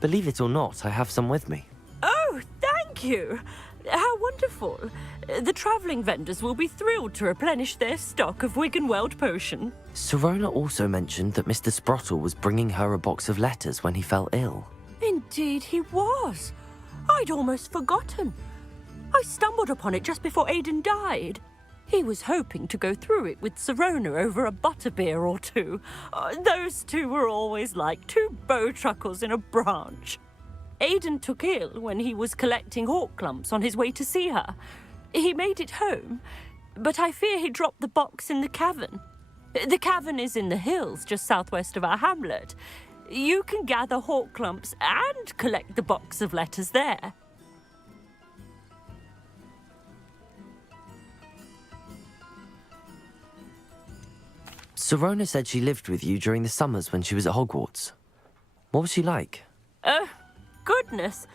Believe it or not, I have some with me. Oh, thank you. How wonderful. The travelling vendors will be thrilled to replenish their stock of Wiggenweld potion. Sirona also mentioned that Mr. Sprottle was bringing her a box of letters when he fell ill. Indeed he was. I'd almost forgotten. I stumbled upon it just before Aidan died. He was hoping to go through it with Sirona over a butterbeer or two. Those two were always like two bowtruckles in a branch. Aidan took ill when he was collecting hawklumps on his way to see her. He made it home, but I fear he dropped the box in the cavern. The cavern is in the hills just southwest of our hamlet. You can gather hawklumps and collect the box of letters there. Sirona said she lived with you during the summers when she was at Hogwarts. What was she like? Oh, goodness.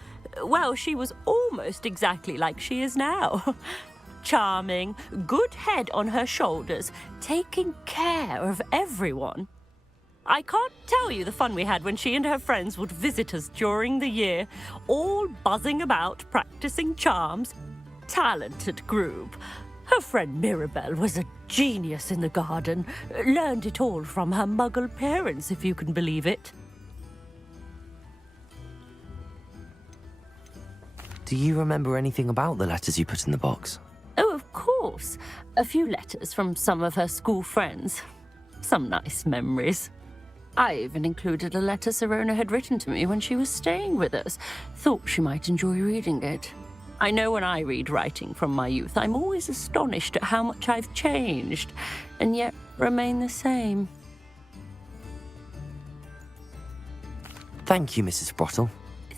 Well, she was almost exactly like she is now. Charming, good head on her shoulders, taking care of everyone. I can't tell you the fun we had when she and her friends would visit us during the year, all buzzing about, practicing charms. Talented group. Her friend Mirabelle was a genius in the garden. Learned it all from her muggle parents, if you can believe it. Do you remember anything about the letters you put in the box? Oh, of course. A few letters from some of her school friends. Some nice memories. I even included a letter Sirona had written to me when she was staying with us. Thought she might enjoy reading it. I know when I read writing from my youth, I'm always astonished at how much I've changed, and yet remain the same. Thank you, Mrs. Sprottle.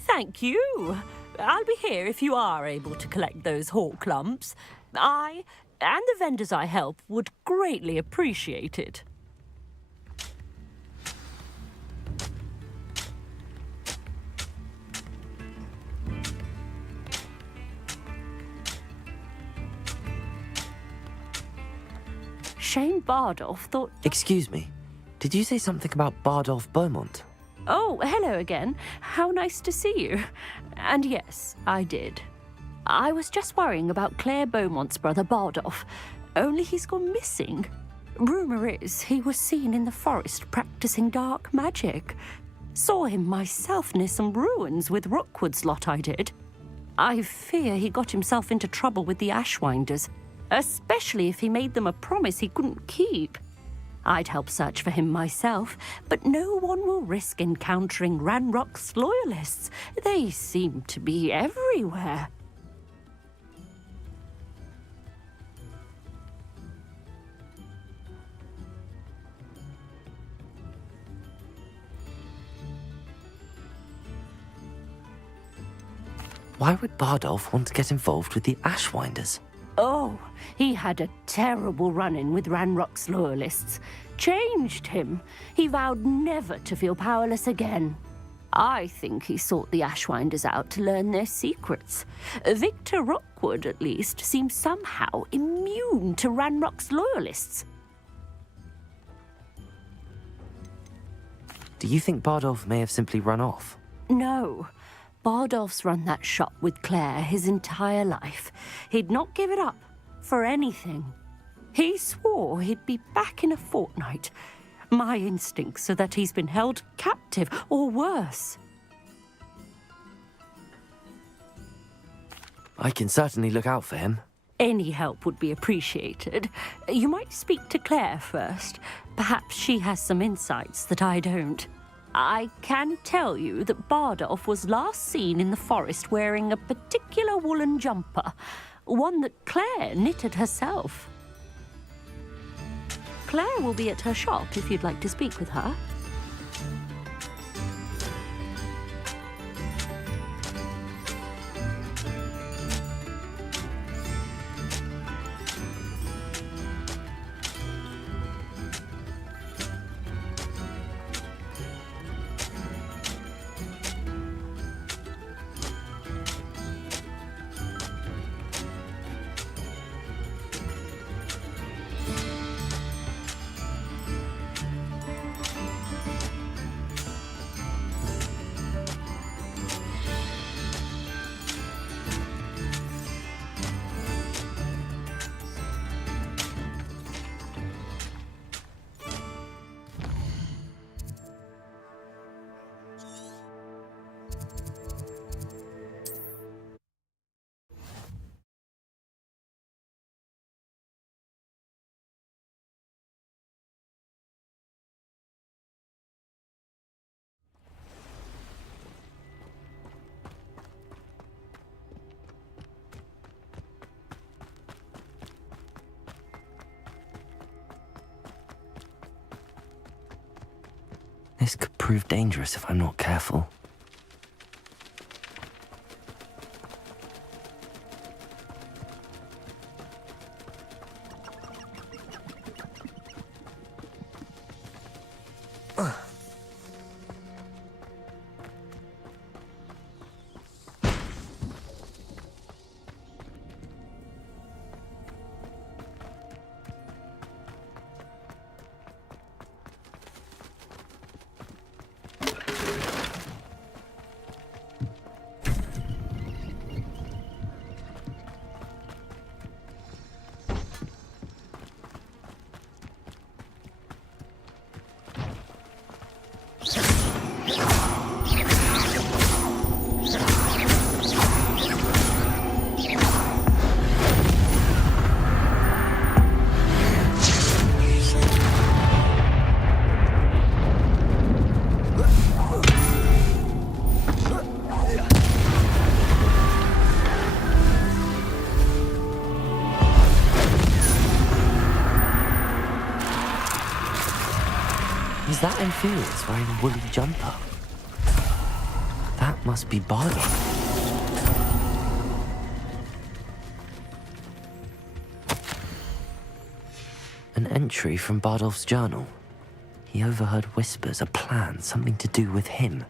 Thank you. I'll be here if you are able to collect those hawk lumps. I, and the vendors I help, would greatly appreciate it. Shane Bardolph thought... Excuse me. Did you say something about Bardolph Beaumont? Oh, hello again. How nice to see you. And yes, I did. I was just worrying about Claire Beaumont's brother Bardolph. Only he's gone missing. Rumour is he was seen in the forest practicing dark magic. Saw him myself near some ruins with Rookwood's lot I did. I fear he got himself into trouble with the Ashwinders, especially if he made them a promise he couldn't keep. I'd help search for him myself, but no one will risk encountering Ranrock's loyalists. They seem to be everywhere. Why would Bardolph want to get involved with the Ashwinders? Oh, he had a terrible run-in with Ranrock's loyalists. Changed him. He vowed never to feel powerless again. I think he sought the Ashwinders out to learn their secrets. Victor Rookwood, at least, seems somehow immune to Ranrock's loyalists. Do you think Bardolph may have simply run off? No. Bardolph's run that shop with Claire his entire life. He'd not give it up for anything. He swore he'd be back in a fortnight. My instincts are that he's been held captive, or worse. I can certainly look out for him. Any help would be appreciated. You might speak to Claire first. Perhaps she has some insights that I don't. I can tell you that Bardolph was last seen in the forest wearing a particular woolen jumper, one that Claire knitted herself. Claire will be at her shop if you'd like to speak with her. This could prove dangerous if I'm not careful. Is that Inferior's wearing a woolly jumper? That must be Bardolph. An entry from Bardolph's journal. He overheard whispers, a plan, something to do with him.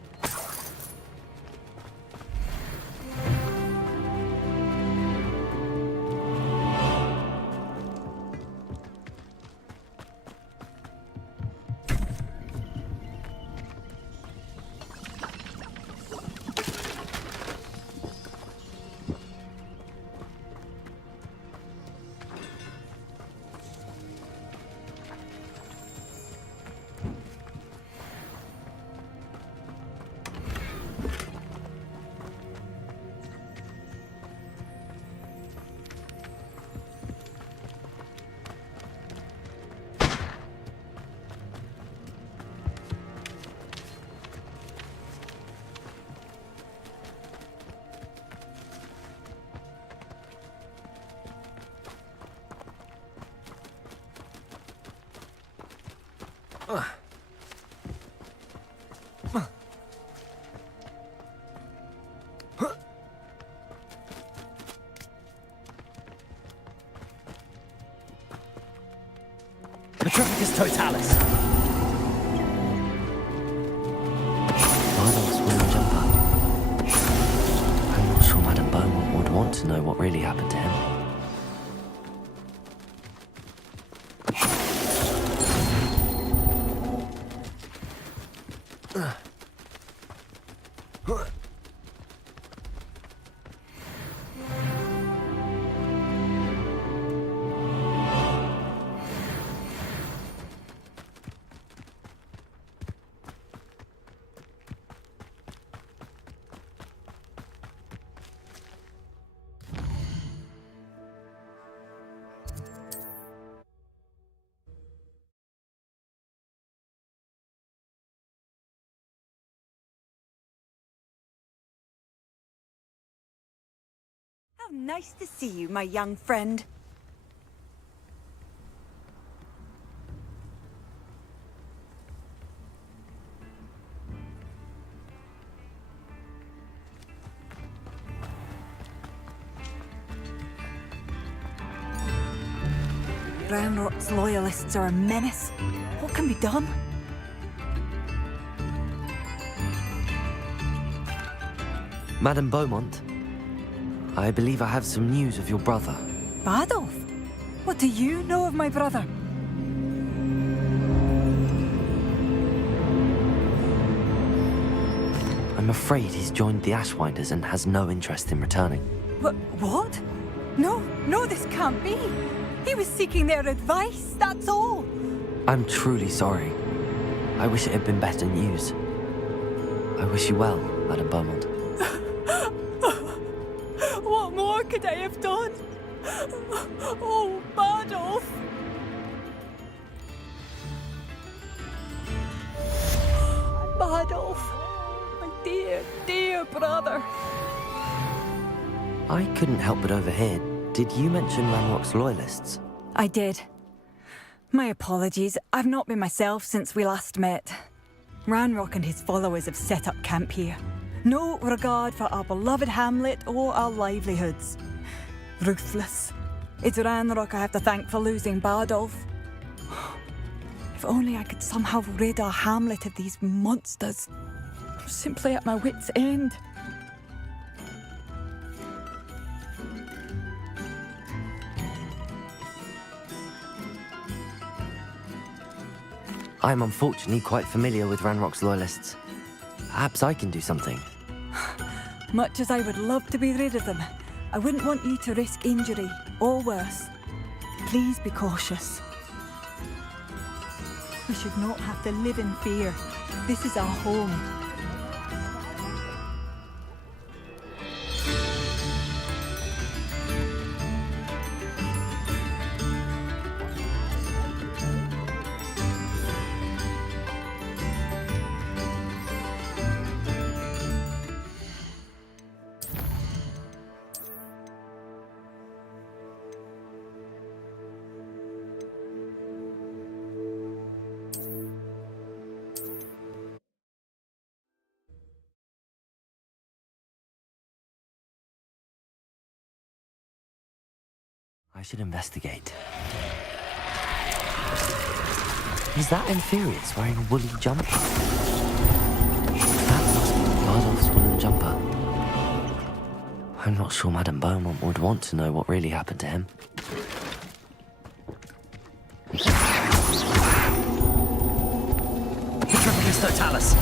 Petrificus totalis. Bardolph's woolly jumper. I'm not sure Madame Beaumont would want to know what really happened to him. How nice to see you, my young friend. Ranrock's loyalists are a menace. What can be done? Madame Beaumont, I believe I have some news of your brother. Bardolph? What do you know of my brother? I'm afraid he's joined the Ashwinders and has no interest in returning. What? No, this can't be. He was seeking their advice, that's all. I'm truly sorry. I wish it had been better news. I wish you well, Madame Beaumont. What more could I have done? Oh, Bardolph! Bardolph! My dear, dear brother! I couldn't help but overhear. Did you mention Ranrock's loyalists? I did. My apologies. I've not been myself since we last met. Ranrock and his followers have set up camp here. No regard for our beloved hamlet or our livelihoods. Ruthless. It's Ranrock I have to thank for losing Bardolph. If only I could somehow rid our hamlet of these monsters. I'm simply at my wit's end. I'm unfortunately quite familiar with Ranrock's loyalists. Perhaps I can do something. Much as I would love to be rid of them, I wouldn't want you to risk injury, or worse. Please be cautious. We should not have to live in fear. This is our home. I should investigate. Is that Inferius wearing a woolly jumper? That must be Bardolph's woolen jumper. I'm not sure Madame Beaumont would want to know what really happened to him. Petrificus totalis!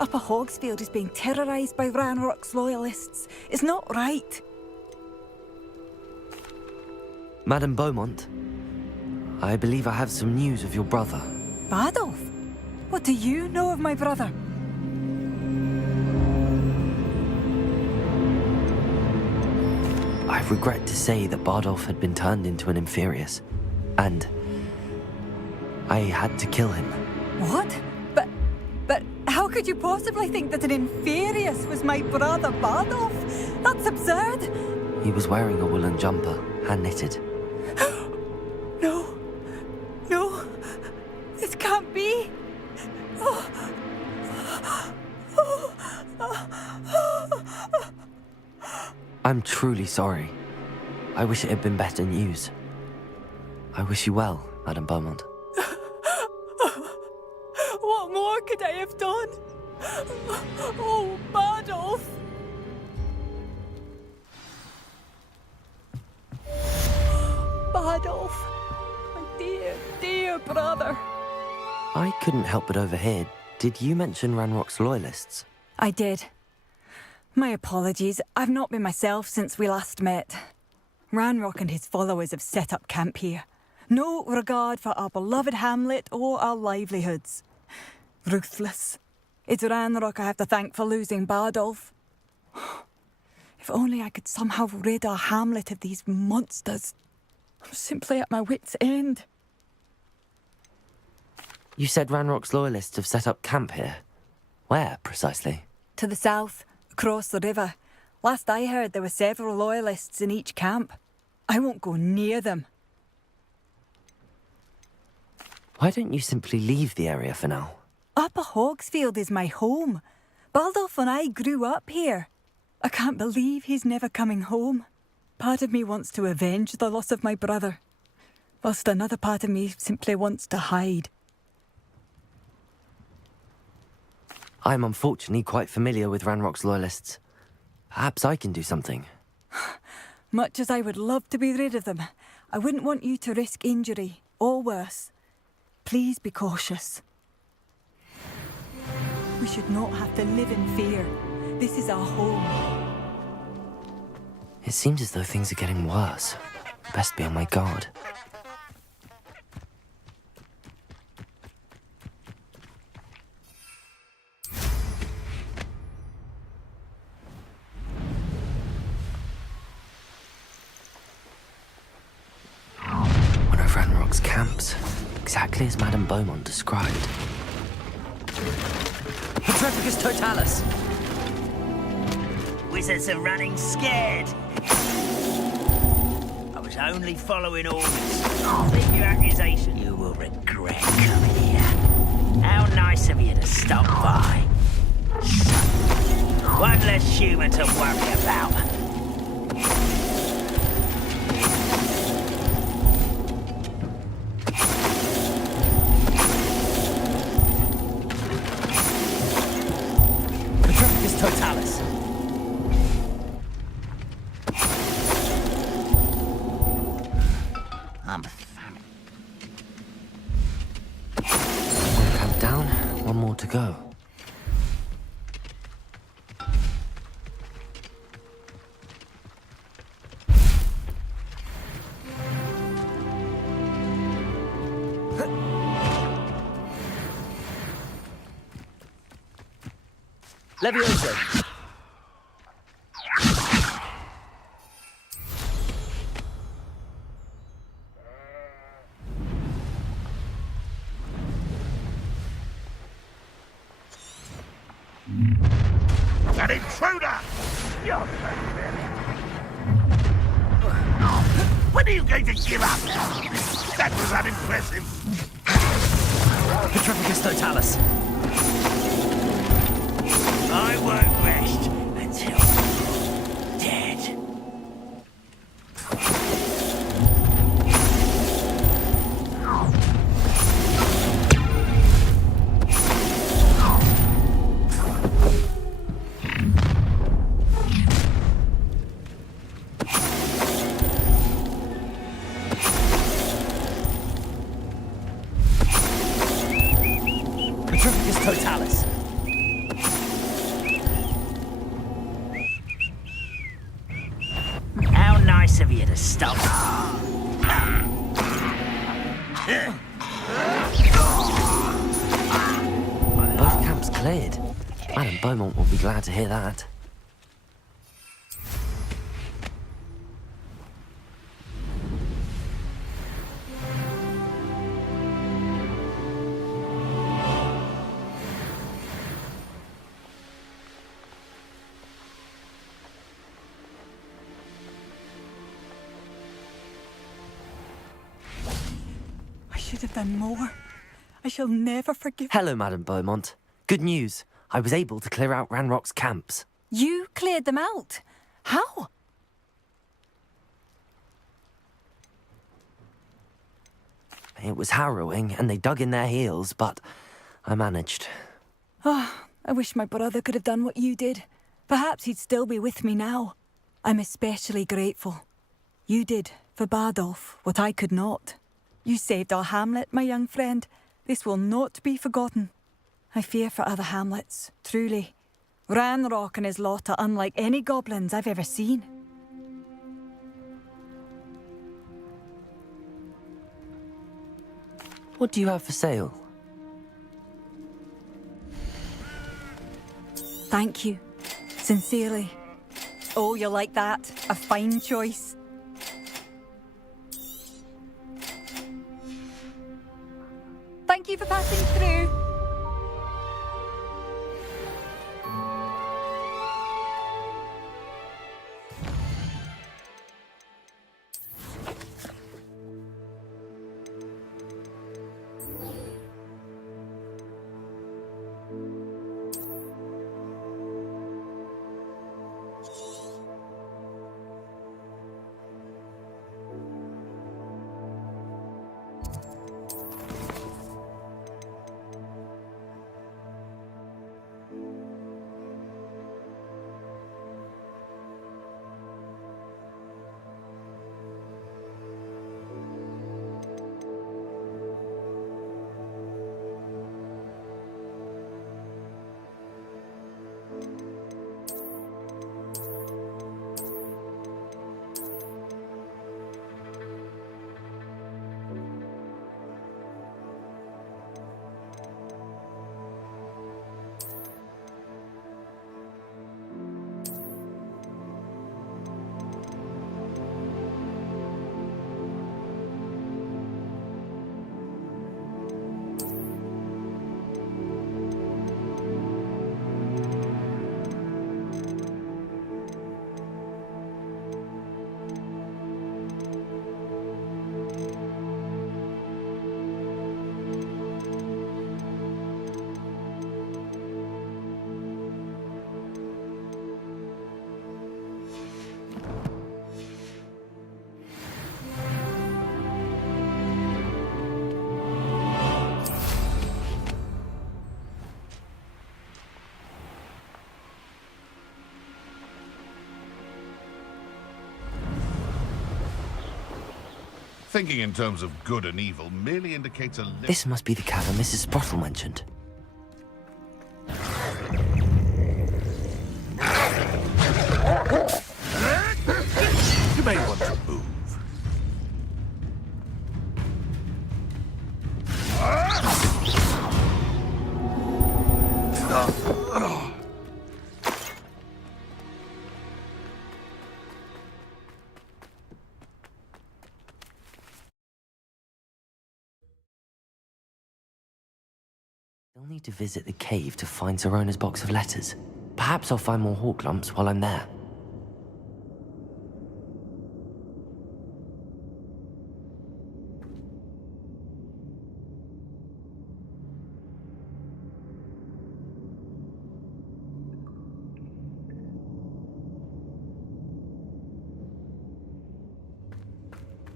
Upper Hogsfield is being terrorised by Ranrock's loyalists. It's not right. Madame Beaumont, I believe I have some news of your brother. Bardolph? What do you know of my brother? I regret to say that Bardolph had been turned into an Inferius, and I had to kill him. What? But how could you possibly think that an Inferius was my brother Bardolph? That's absurd. He was wearing a woolen jumper, hand-knitted. No, this can't be. I'm truly sorry. I wish it had been better news. I wish you well, Madame Beaumont. What more could I have done? Oh, Bardolph! Bardolph, my dear, dear brother. I couldn't help but overhear. Did you mention Ranrock's loyalists? I did. My apologies. I've not been myself since we last met. Ranrock and his followers have set up camp here. No regard for our beloved hamlet or our livelihoods. Ruthless. It's Ranrock I have to thank for losing Bardolph. If only I could somehow rid our hamlet of these monsters. I'm simply at my wit's end. You said Ranrock's loyalists have set up camp here. Where, precisely? To the south, across the river. Last I heard, there were several loyalists in each camp. I won't go near them. Why don't you simply leave the area for now? Upper Hogsfield is my home. Bardolph and I grew up here. I can't believe he's never coming home. Part of me wants to avenge the loss of my brother, whilst another part of me simply wants to hide. I'm unfortunately quite familiar with Ranrock's loyalists. Perhaps I can do something. Much as I would love to be rid of them, I wouldn't want you to risk injury, or worse. Please be cautious. We should not have to live in fear. This is our home. It seems as though things are getting worse. Best be on my guard. One of Ranrock's camps. Exactly as Madame Beaumont described. Petrificus totalis! Wizards are running scared. I was only following orders. Leave your accusation. You will regret coming here. How nice of you to stop by. One less human to worry about. Petrificus totalis. I'm famished. One camp down, one more to go. Levioso. An intruder! You're when are you going to give up? That was unimpressive. Petrificus totalis. I won't rest until you're dead. Petrificus totalis. How nice of you to stop. Both camps cleared. Madame Beaumont will be glad to hear that. I should have done more. I shall never forgive. Hello, Madame Beaumont. Good news. I was able to clear out Ranrock's camps. You cleared them out? How? It was harrowing, and they dug in their heels, but I managed. Oh, I wish my brother could have done what you did. Perhaps he'd still be with me now. I'm especially grateful. You did, for Bardolph, what I could not. You saved our hamlet, my young friend. This will not be forgotten. I fear for other hamlets, truly. Ranrock and his lot are unlike any goblins I've ever seen. What do you have for sale? Thank you. Sincerely. Oh, you like that? A fine choice. Thank you for passing through. Thinking in terms of good and evil merely indicates a... This must be the cavern Mrs. Sprottle mentioned. You may want to move. need to visit the cave to find Zerona's box of letters. Perhaps I'll find more hawk lumps while I'm there.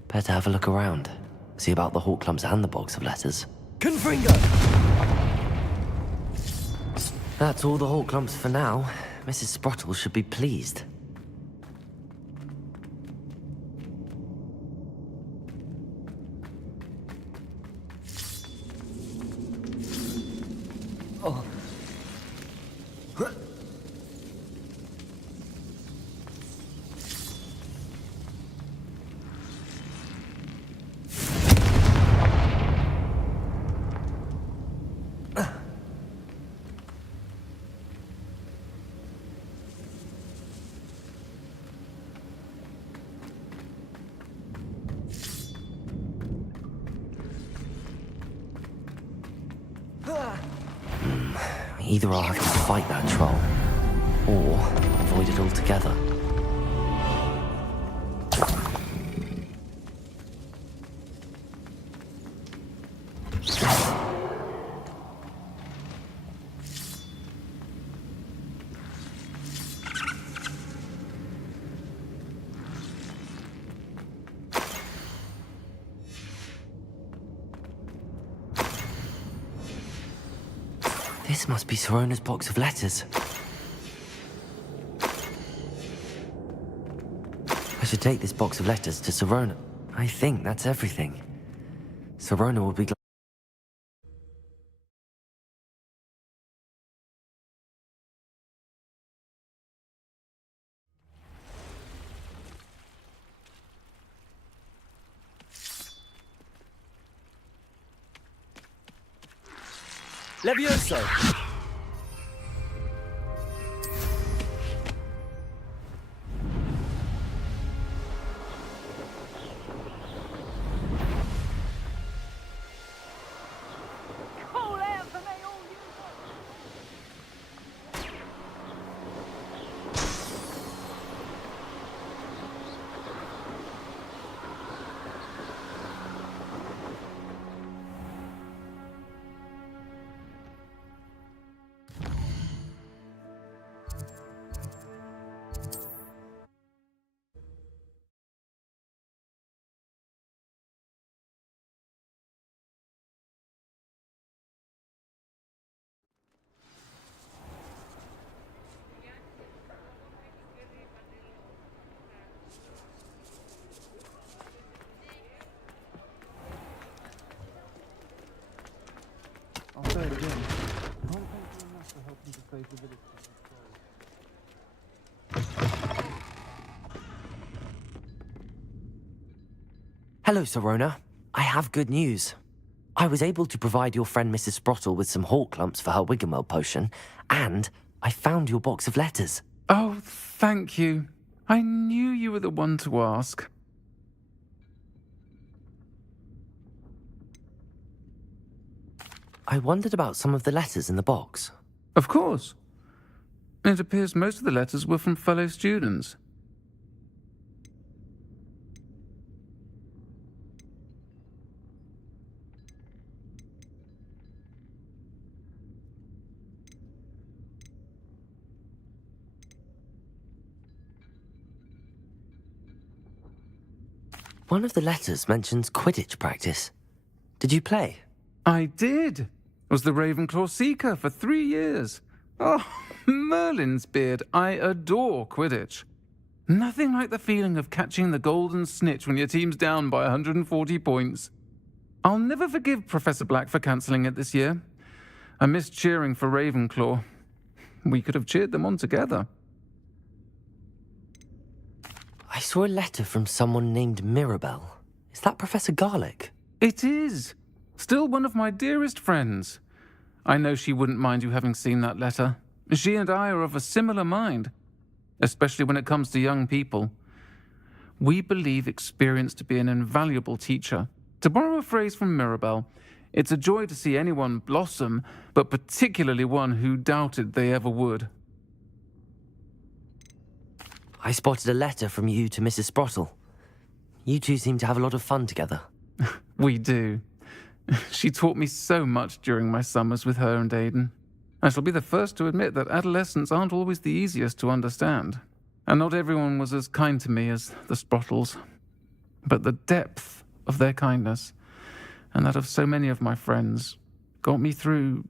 Better have a look around. See about the hawk lumps and the box of letters. Confringo! That's all the hawk lumps for now. Mrs. Sprottle should be pleased. Oh. Either I'll have to fight that troll, or avoid it altogether. This must be Zerona's box of letters. I should take this box of letters to Zerona. I think that's everything. Zerona will be glad. Levioso! I'll say it again. Can't thank you enough for helping to save the village from the troll. Hello, Zerona. I have good news. I was able to provide your friend Mrs. Sprottle with some hawk lumps for her Wiggenwell potion, and I found your box of letters. Oh, thank you. I knew you were the one to ask. I wondered about some of the letters in the box. Of course. It appears most of the letters were from fellow students. One of the letters mentions Quidditch practice. Did you play? I did. Was the Ravenclaw Seeker for 3 years. Oh, Merlin's beard. I adore Quidditch. Nothing like the feeling of catching the golden snitch when your team's down by 140 points. I'll never forgive Professor Black for cancelling it this year. I missed cheering for Ravenclaw. We could have cheered them on together. I saw a letter from someone named Mirabelle. Is that Professor Garlick? It is. Still one of my dearest friends. I know she wouldn't mind you having seen that letter. She and I are of a similar mind, especially when it comes to young people. We believe experience to be an invaluable teacher. To borrow a phrase from Mirabelle, It's a joy to see anyone blossom, but particularly one who doubted they ever would. I spotted a letter from you to Mrs. Sprottle. You two seem to have a lot of fun together. We do. She taught me so much during my summers with her and Aidan. I shall be the first to admit that adolescents aren't always the easiest to understand, and not everyone was as kind to me as the Sprottles. But the depth of their kindness, and that of so many of my friends, got me through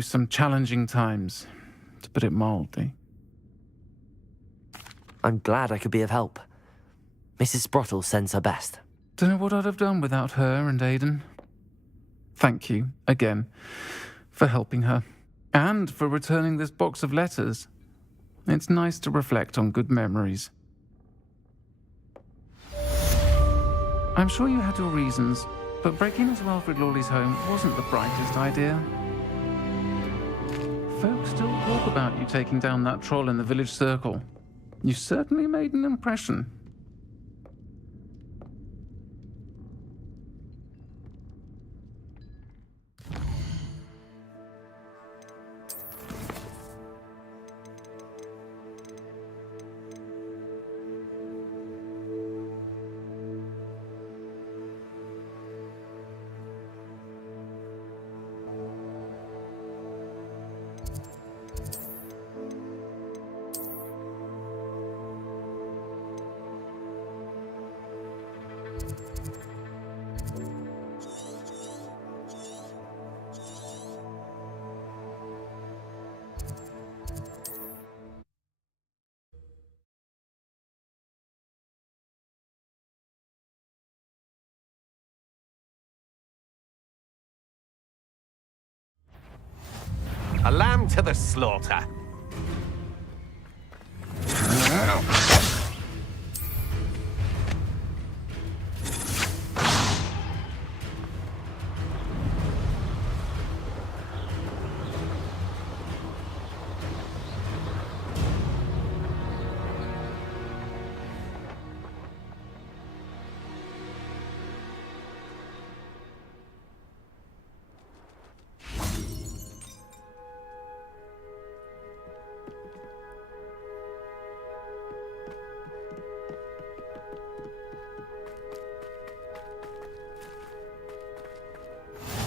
some challenging times, to put it mildly. I'm glad I could be of help. Mrs. Sprottle sends her best. Don't know what I'd have done without her and Aidan. Thank you, again, for helping her, and for returning this box of letters. It's nice to reflect on good memories. I'm sure you had your reasons, but breaking into Alfred Lawley's home wasn't the brightest idea. Folks still talk about you taking down that troll in the village circle. You certainly made an impression. A lamb to the slaughter.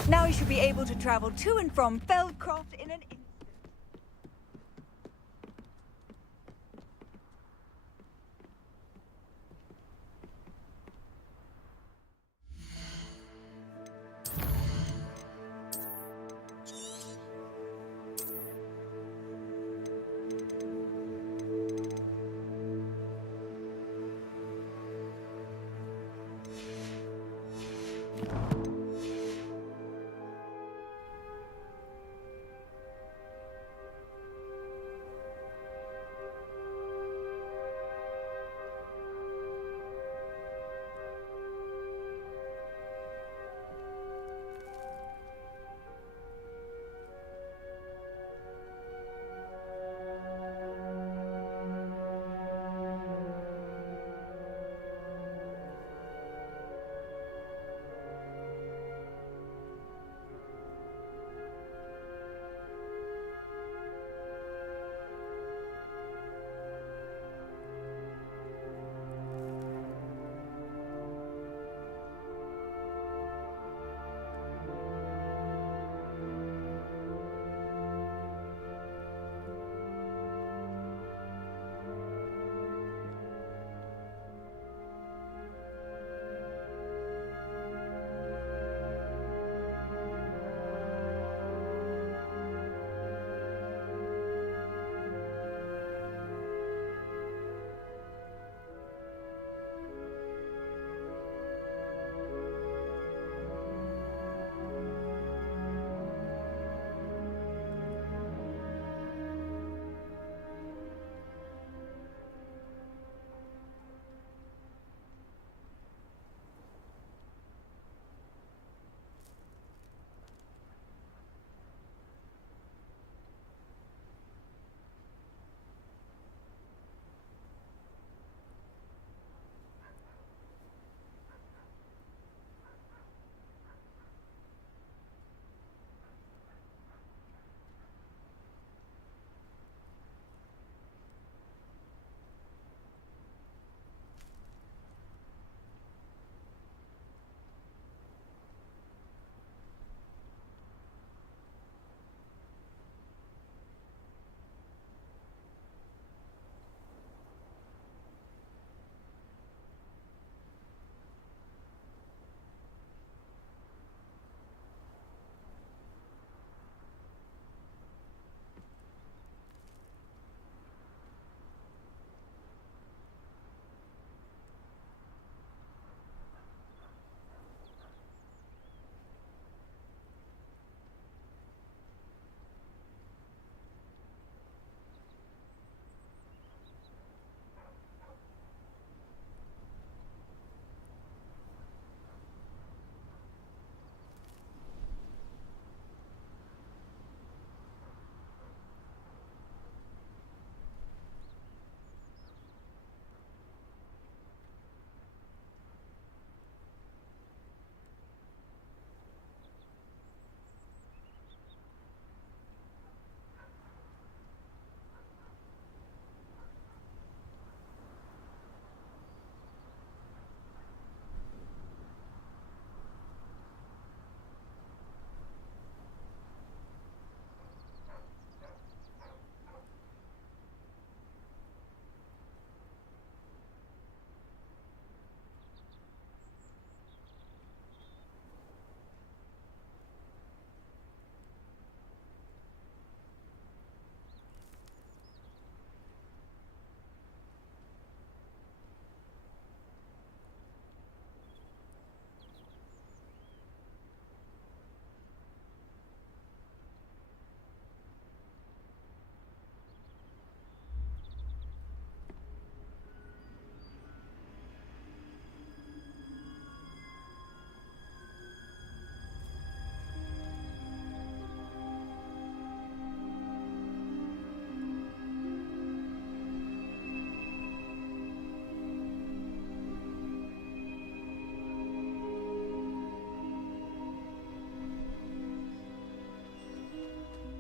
Now you should be able to travel to and from Feldcroft in an instant.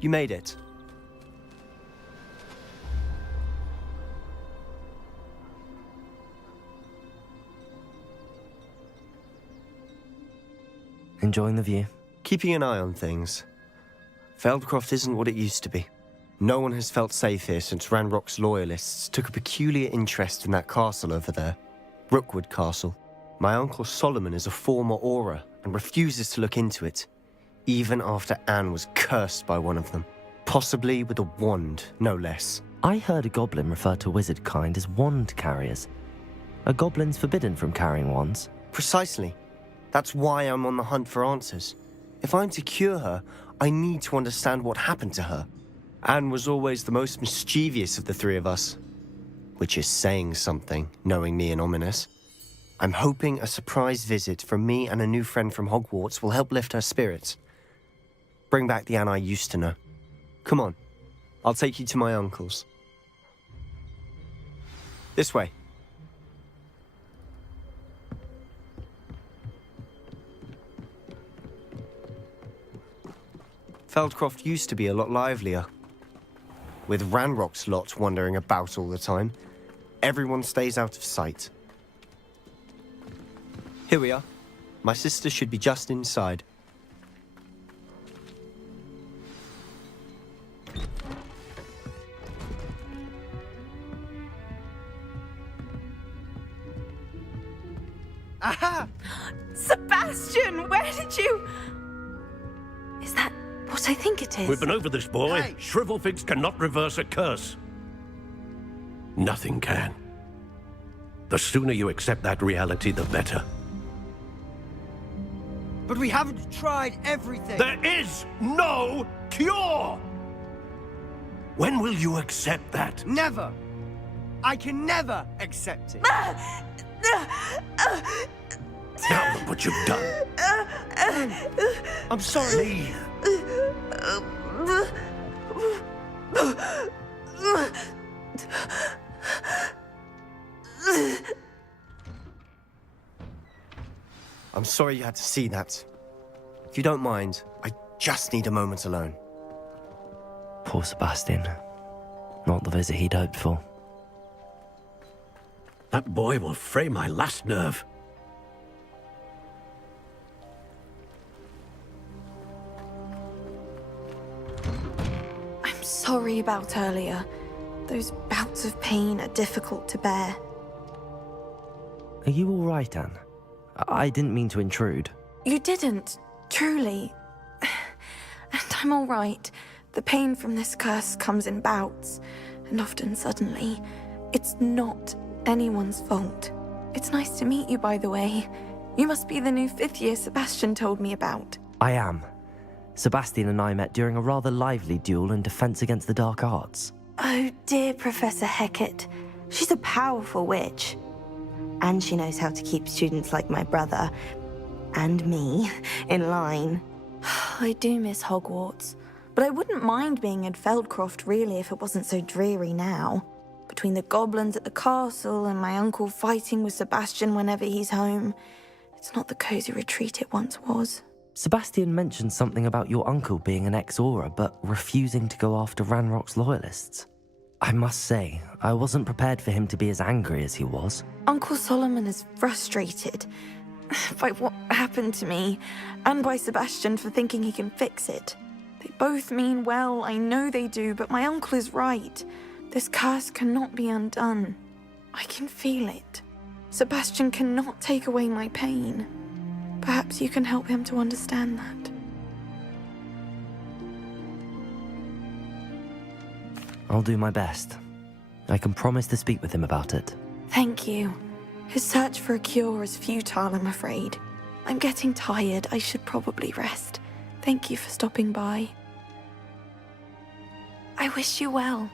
You made it. Enjoying the view? Keeping an eye on things. Feldcroft isn't what it used to be. No one has felt safe here since Ranrock's loyalists took a peculiar interest in that castle over there. Rookwood Castle. My uncle Solomon is a former Auror and refuses to look into it, even after Anne was cursed by one of them. Possibly with a wand, no less. I heard a goblin refer to wizard kind as wand carriers. Are goblins forbidden from carrying wands? Precisely. That's why I'm on the hunt for answers. If I'm to cure her, I need to understand what happened to her. Anne was always the most mischievous of the three of us. Which is saying something, knowing me and Ominous. I'm hoping a surprise visit from me and a new friend from Hogwarts will help lift her spirits. Bring back the Anne I used to know. Come on, I'll take you to my uncle's. This way. Feldcroft used to be a lot livelier. With Ranrock's lot wandering about all the time, everyone stays out of sight. Here we are. My sister should be just inside. Aha! Sebastian, where did you... Is that what I think it is? We've been over this, boy. Hey. Shrivelfigs cannot reverse a curse. Nothing can. The sooner you accept that reality, the better. But we haven't tried everything. There is no cure! When will you accept that? Never. I can never accept it. Now look what you've done. I'm sorry. I'm sorry you had to see that. If you don't mind, I just need a moment alone. Poor Sebastian. Not the visit he'd hoped for. That boy will fray my last nerve. I'm sorry about earlier. Those bouts of pain are difficult to bear. Are you all right, Anne? I didn't mean to intrude. You didn't, truly. And I'm all right. The pain from this curse comes in bouts, and often suddenly. It's not anyone's fault. It's nice to meet you, by the way. You must be the new 5th year Sebastian told me about. I am. Sebastian and I met during a rather lively duel in Defense Against the Dark Arts. Oh, dear Professor Hecat. She's a powerful witch. And she knows how to keep students like my brother, and me, in line. I do miss Hogwarts, but I wouldn't mind being in Feldcroft, really, if it wasn't so dreary now. Between the goblins at the castle and my uncle fighting with Sebastian whenever he's home, it's not the cozy retreat it once was. Sebastian mentioned something about your uncle being an ex-Auror, but refusing to go after Ranrock's loyalists. I must say, I wasn't prepared for him to be as angry as he was. Uncle Solomon is frustrated by what happened to me, and by Sebastian for thinking he can fix it. They both mean well, I know they do, but my uncle is right. This curse cannot be undone. I can feel it. Sebastian cannot take away my pain. Perhaps you can help him to understand that. I'll do my best. I can promise to speak with him about it. Thank you. His search for a cure is futile, I'm afraid. I'm getting tired. I should probably rest. Thank you for stopping by. I wish you well.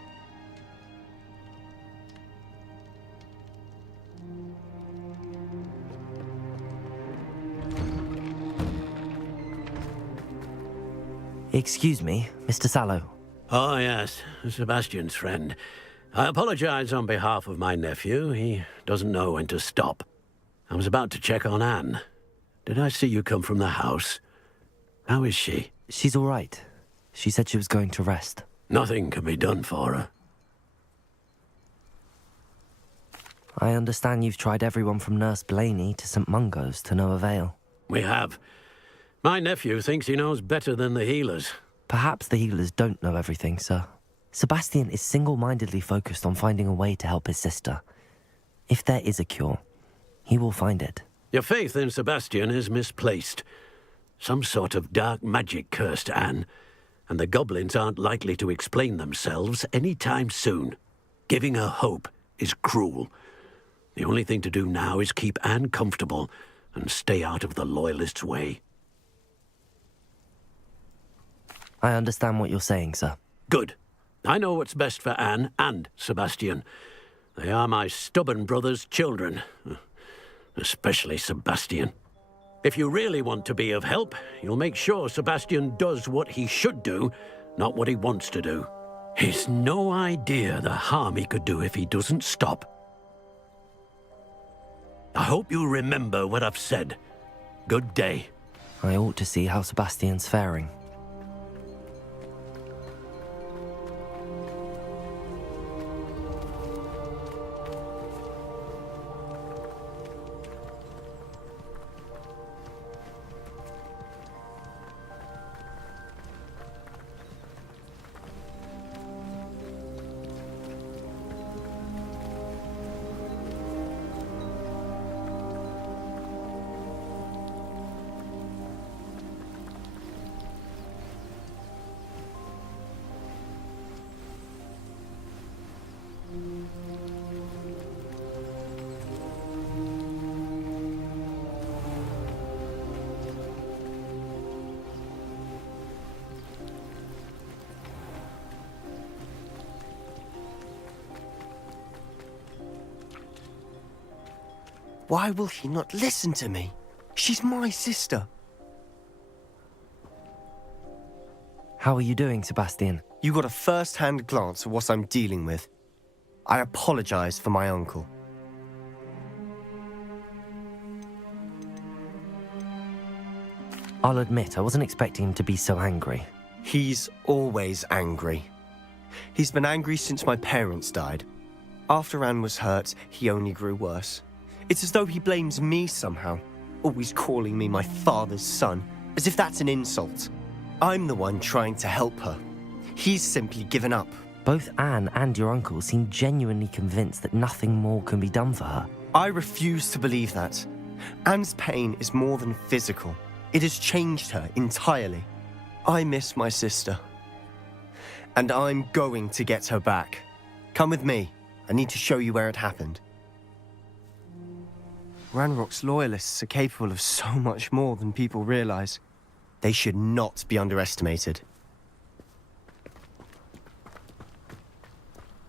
Excuse me, Mr. Sallow. Oh, yes, Sebastian's friend. I apologize on behalf of my nephew. He doesn't know when to stop. I was about to check on Anne. Did I see you come from the house? How is she? She's all right. She said she was going to rest. Nothing can be done for her. I understand you've tried everyone from Nurse Blaney to St. Mungo's to no avail. We have. My nephew thinks he knows better than the healers. Perhaps the healers don't know everything, sir. Sebastian is single-mindedly focused on finding a way to help his sister. If there is a cure, he will find it. Your faith in Sebastian is misplaced. Some sort of dark magic cursed Anne, and the goblins aren't likely to explain themselves any time soon. Giving her hope is cruel. The only thing to do now is keep Anne comfortable and stay out of the Loyalists' way. I understand what you're saying, sir. Good. I know what's best for Anne and Sebastian. They are my stubborn brother's children. Especially Sebastian. If you really want to be of help, you'll make sure Sebastian does what he should do, not what he wants to do. He's no idea the harm he could do if he doesn't stop. I hope you remember what I've said. Good day. I ought to see how Sebastian's faring. Why will he not listen to me? She's my sister. How are you doing, Sebastian? You got a first-hand glance at what I'm dealing with. I apologize for my uncle. I'll admit, I wasn't expecting him to be so angry. He's always angry. He's been angry since my parents died. After Anne was hurt, he only grew worse. It's as though he blames me somehow, always calling me my father's son, as if that's an insult. I'm the one trying to help her. He's simply given up. Both Anne and your uncle seem genuinely convinced that nothing more can be done for her. I refuse to believe that. Anne's pain is more than physical. It has changed her entirely. I miss my sister. And I'm going to get her back. Come with me. I need to show you where it happened. Ranrock's Loyalists are capable of so much more than people realize. They should not be underestimated.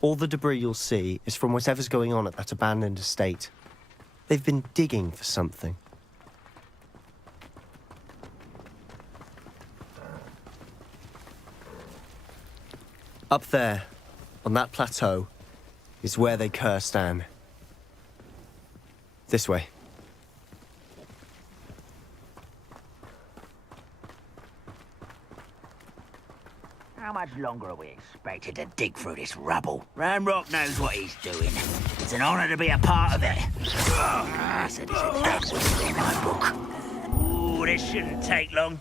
All the debris you'll see is from whatever's going on at that abandoned estate. They've been digging for something. Up there, on that plateau, is where they cursed Anne. This way. How much longer are we expected to dig through this rubble? Ranrock knows what he's doing. It's an honor to be a part of it. So there's a dead whistle in my book. Ooh, this shouldn't take long.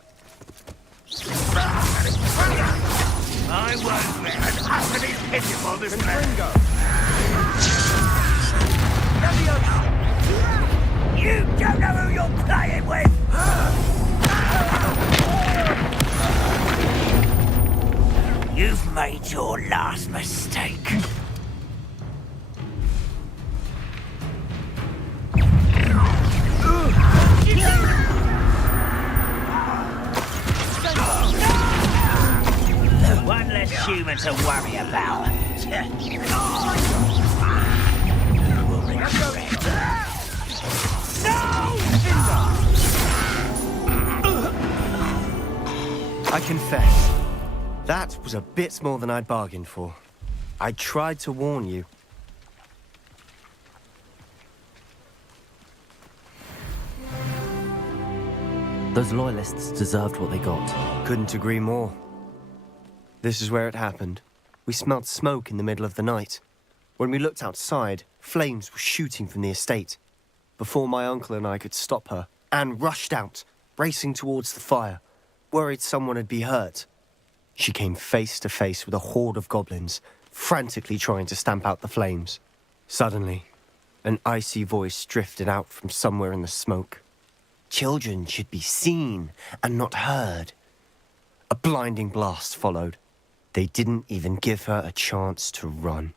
I won't let an utterly pitiful display. You don't know who you're playing with! You've made your last mistake. One less human to worry about. You will regret. I confess, that was a bit more than I'd bargained for. I tried to warn you. Those Loyalists deserved what they got. Couldn't agree more. This is where it happened. We smelled smoke in the middle of the night. When we looked outside, flames were shooting from the estate. Before my uncle and I could stop her, Anne rushed out, racing towards the fire, worried someone had been hurt. She came face to face with a horde of goblins, frantically trying to stamp out the flames. Suddenly, an icy voice drifted out from somewhere in the smoke. Children should be seen and not heard. A blinding blast followed. They didn't even give her a chance to run.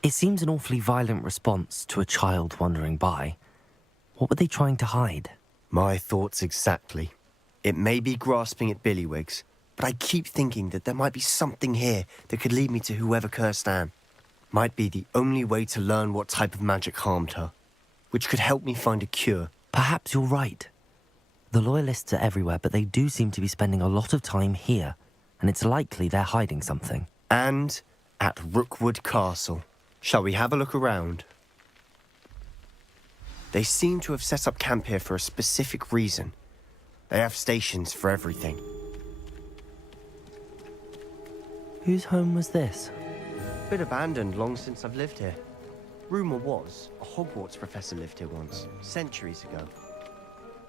It seems an awfully violent response to a child wandering by. What were they trying to hide? My thoughts exactly. It may be grasping at Billywigs, but I keep thinking that there might be something here that could lead me to whoever cursed Anne. Might be the only way to learn what type of magic harmed her, which could help me find a cure. Perhaps you're right. The Loyalists are everywhere, but they do seem to be spending a lot of time here, and it's likely they're hiding something. And at Rookwood Castle. Shall we have a look around? They seem to have set up camp here for a specific reason. They have stations for everything. Whose home was this? Been abandoned long since I've lived here. Rumour was a Hogwarts professor lived here once, centuries ago.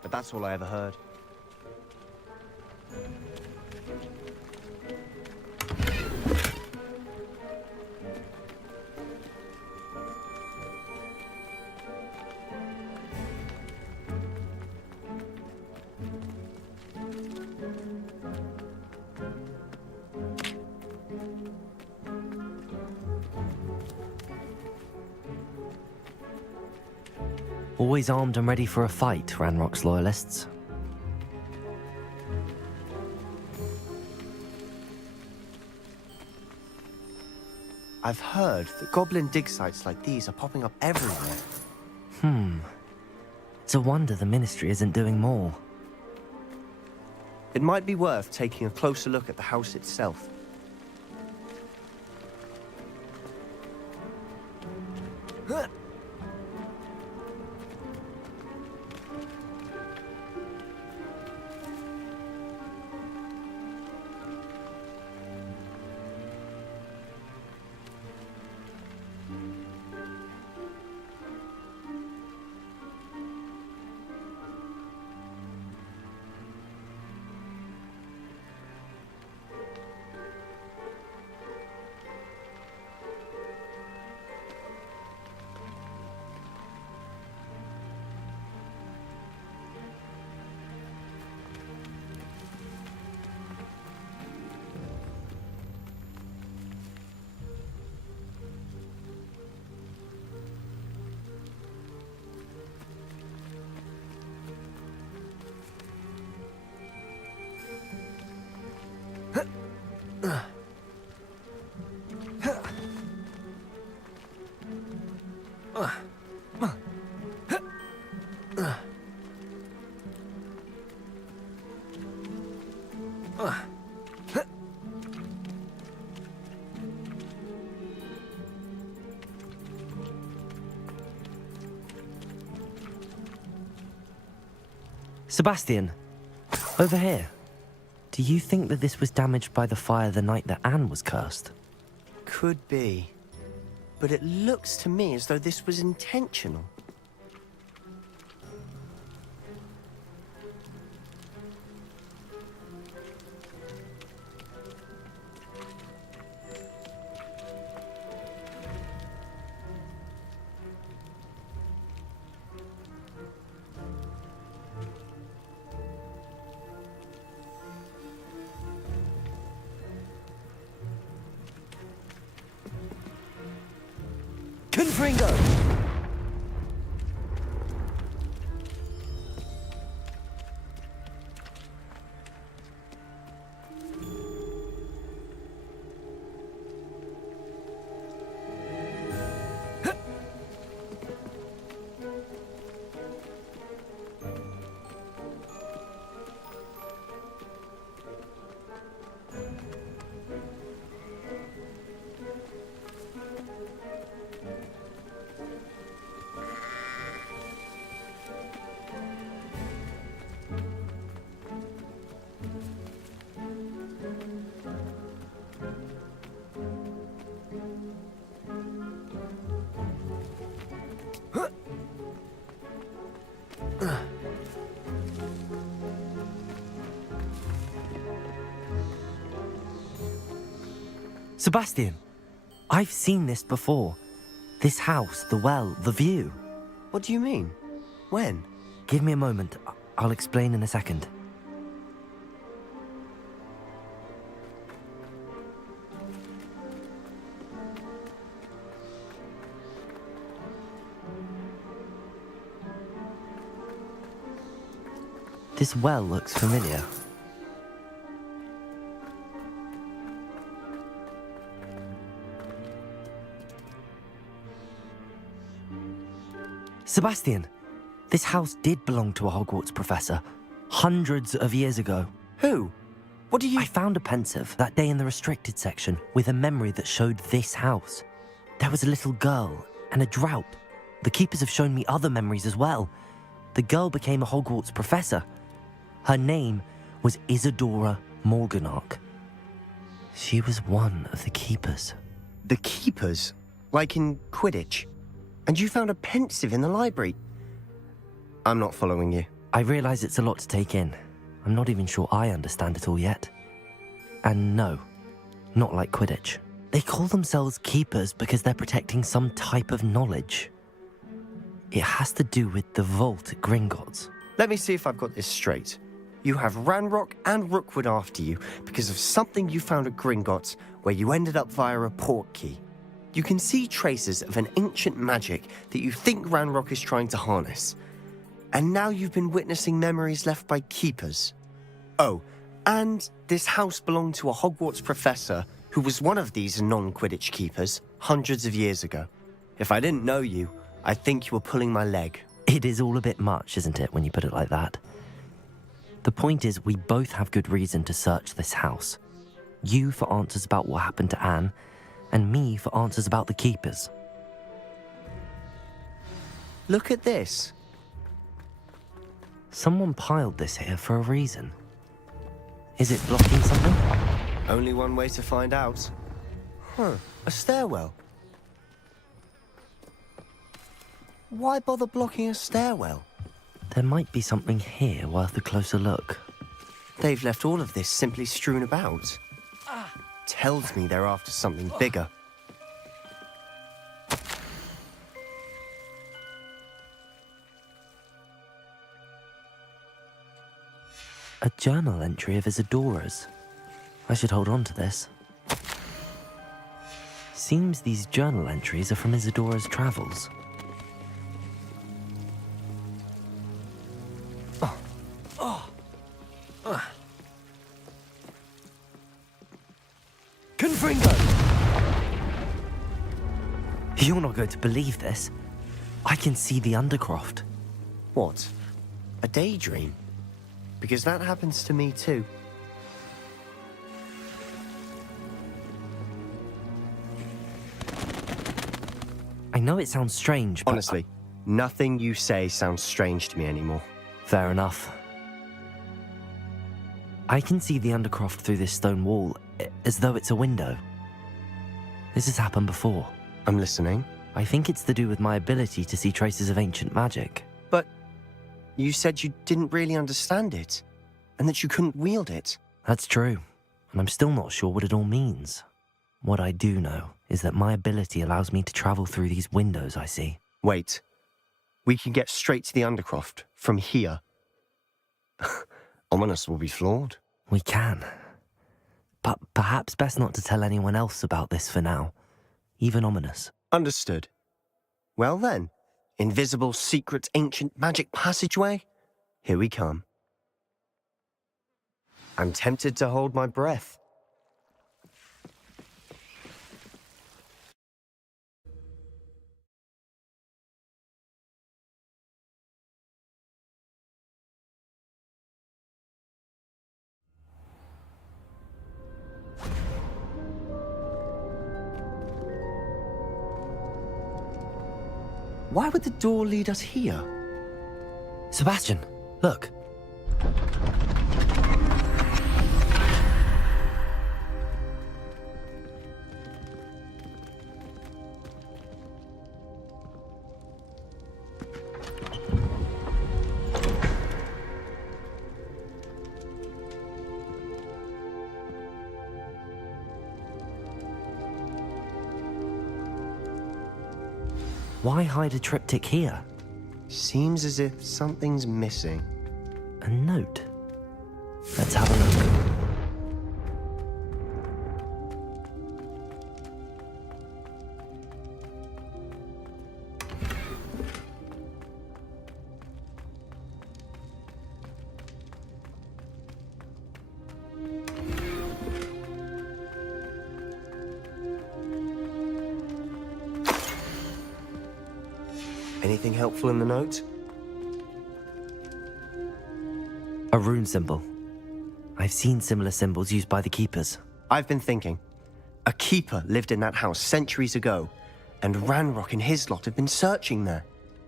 But that's all I ever heard. Always armed and ready for a fight, Ranrock's Loyalists. I've heard that goblin dig sites like these are popping up everywhere. It's a wonder the Ministry isn't doing more. It might be worth taking a closer look at the house itself. Sebastian, over here. Do you think that this was damaged by the fire the night that Anne was cursed? Could be. But it looks to me as though this was intentional. Confringo! Sebastian, I've seen this before. This house, the well, the view. What do you mean? When? Give me a moment. I'll explain in a second. This well looks familiar. Sebastian, this house did belong to a Hogwarts professor, hundreds of years ago. Who? What do you... I found a pensive that day in the restricted section with a memory that showed this house. There was a little girl and a drought. The keepers have shown me other memories as well. The girl became a Hogwarts professor. Her name was Isadora Morganach. She was one of the keepers. The keepers? Like in Quidditch? And you found a pensive in the library? I'm not following you. I realize it's a lot to take in. I'm not even sure I understand it all yet. And no, not like Quidditch. They call themselves keepers because they're protecting some type of knowledge. It has to do with the vault at Gringotts. Let me see if I've got this straight. You have Ranrock and Rookwood after you because of something you found at Gringotts where you ended up via a portkey. You can see traces of an ancient magic that you think Ranrock is trying to harness. And now you've been witnessing memories left by keepers. Oh, and this house belonged to a Hogwarts professor who was one of these non-Quidditch keepers hundreds of years ago. If I didn't know you, I think you were pulling my leg. It is all a bit much, isn't it, when you put it like that? The point is, we both have good reason to search this house. You for answers about what happened to Anne, and me for answers about the keepers. Look at this. Someone piled this here for a reason. Is it blocking something? Only one way to find out. A stairwell. Why bother blocking a stairwell? There might be something here worth a closer look. They've left all of this simply strewn about. Tells me they're after something bigger. A journal entry of Isadora's. I should hold on to this. Seems these journal entries are from Isadora's travels. Confringo! You're not going to believe this. I can see the Undercroft. What? A daydream? Because that happens to me too. I know it sounds strange, but... Honestly, nothing you say sounds strange to me anymore. Fair enough. I can see the Undercroft through this stone wall, as though it's a window. This has happened before. I'm listening. I think it's to do with my ability to see traces of ancient magic. But you said you didn't really understand it, and that you couldn't wield it. That's true, and I'm still not sure what it all means. What I do know is that my ability allows me to travel through these windows I see. Wait. We can get straight to the Undercroft from here. Ominous will be floored. We can. But perhaps best not to tell anyone else about this for now. Even Ominous. Understood. Well then, invisible, secret, ancient magic passageway? Here we come. I'm tempted to hold my breath. Why would the door lead us here? Sebastian, look. Why hide a triptych here? Seems as if something's missing. A note. Let's have a look. Anything helpful in the note? A rune symbol. I've seen similar symbols used by the keepers. I've been thinking. A keeper lived in that house centuries ago, and Ranrock and his lot have been searching there.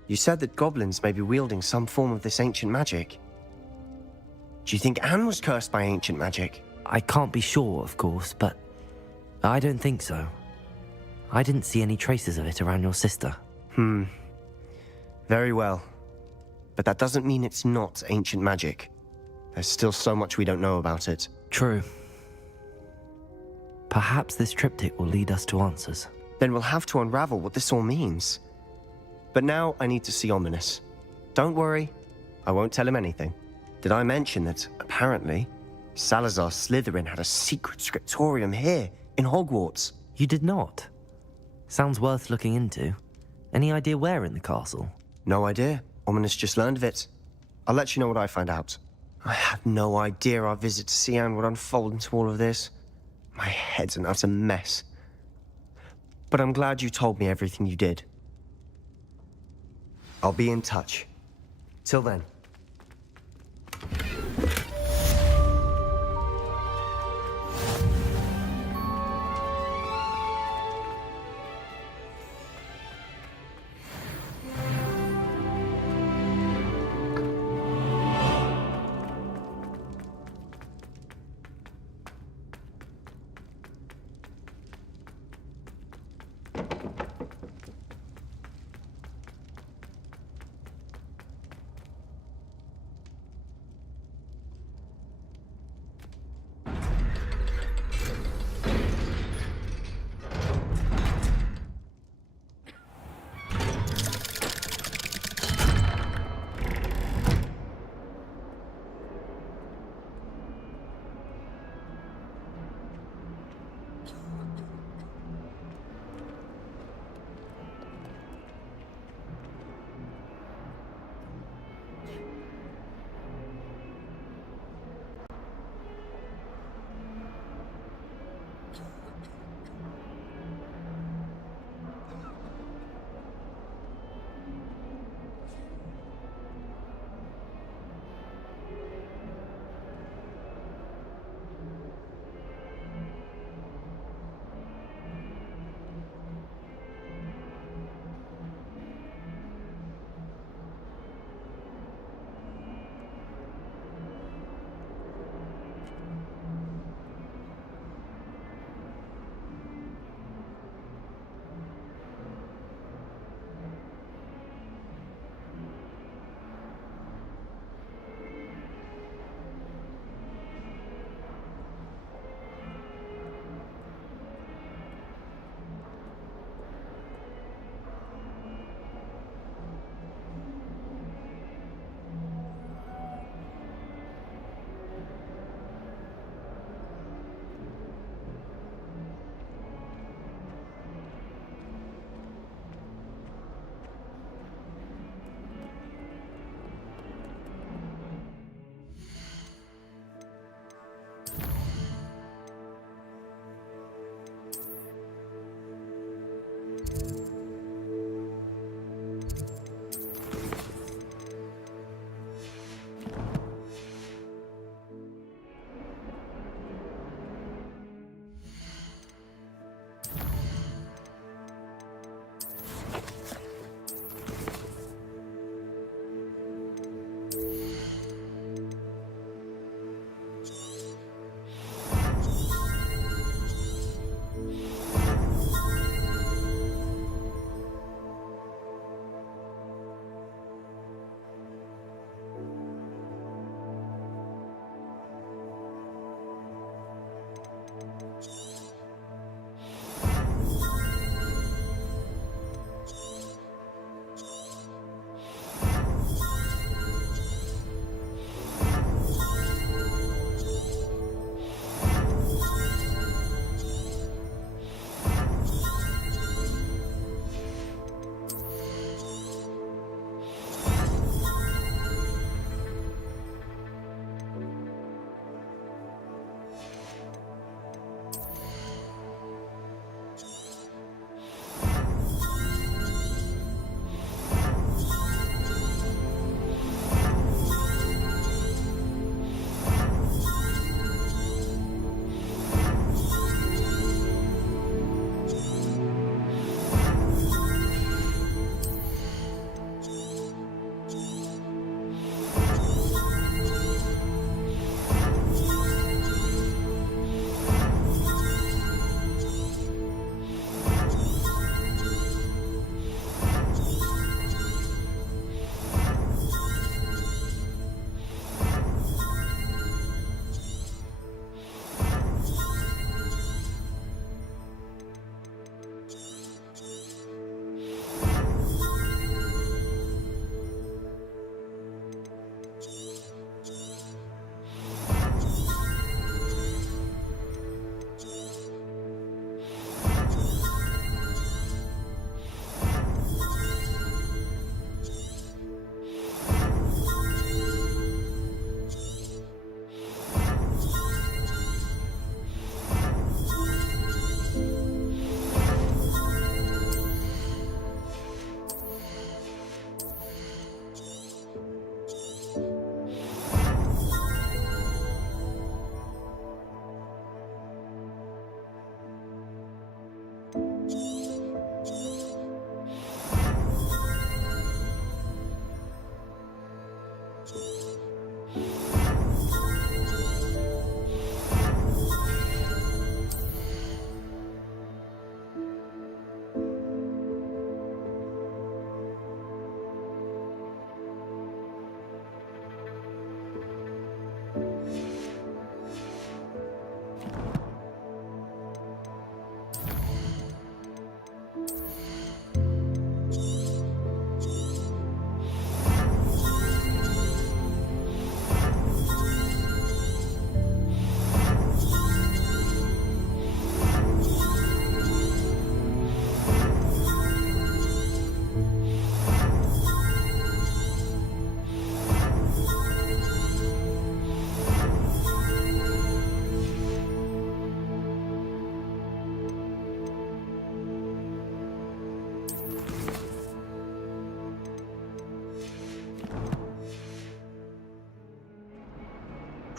You said that goblins may be wielding some form of this ancient magic. Do you think Anne was cursed by ancient magic? I can't be sure, of course, but I don't think so. I didn't see any traces of it around your sister. Very well. But that doesn't mean it's not ancient magic. There's still so much we don't know about it. True. Perhaps this triptych will lead us to answers. Then we'll have to unravel what this all means. But now I need to see Ominous. Don't worry, I won't tell him anything. Did I mention that, apparently, Salazar Slytherin had a secret scriptorium here, in Hogwarts? You did not? Sounds worth looking into. Any idea where in the castle? No idea. Ominous just learned of it. I'll let you know what I find out. I had no idea our visit to see Anne would unfold into all of this. My head's an utter mess. But I'm glad you told me everything you did. I'll be in touch. Till then.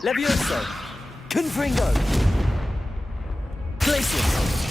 Levioso! Confringo! Glacius!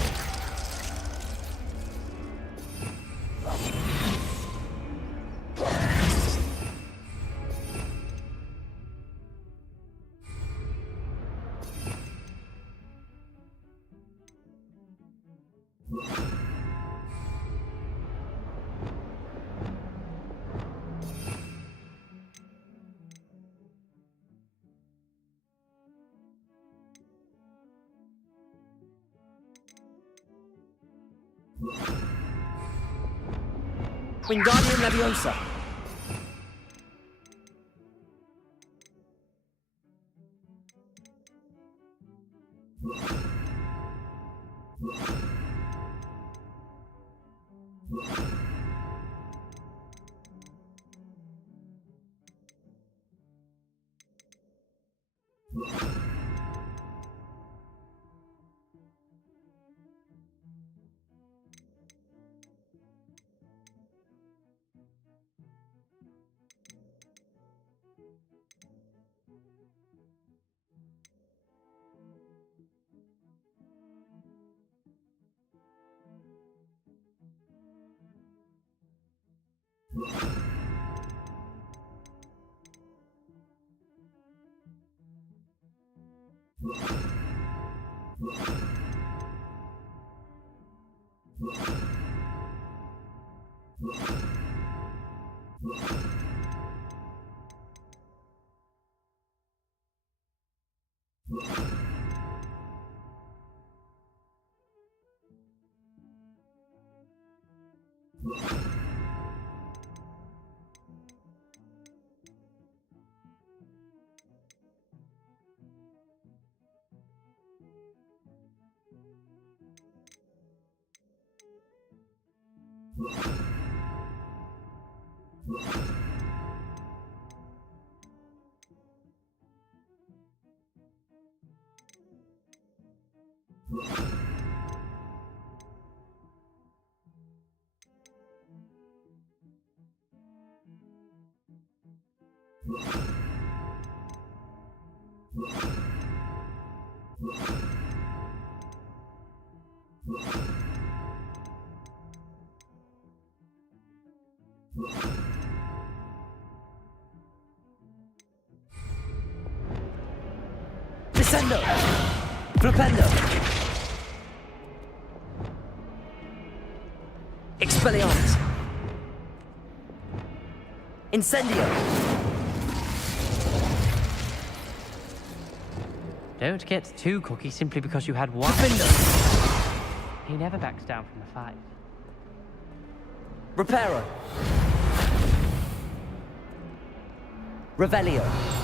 Wingardium Leviosa! Descendo! Flipendo! Expelliarmus! Incendio! Don't get too cocky simply because you had one. He never backs down from a fight. Reparo! Revelio!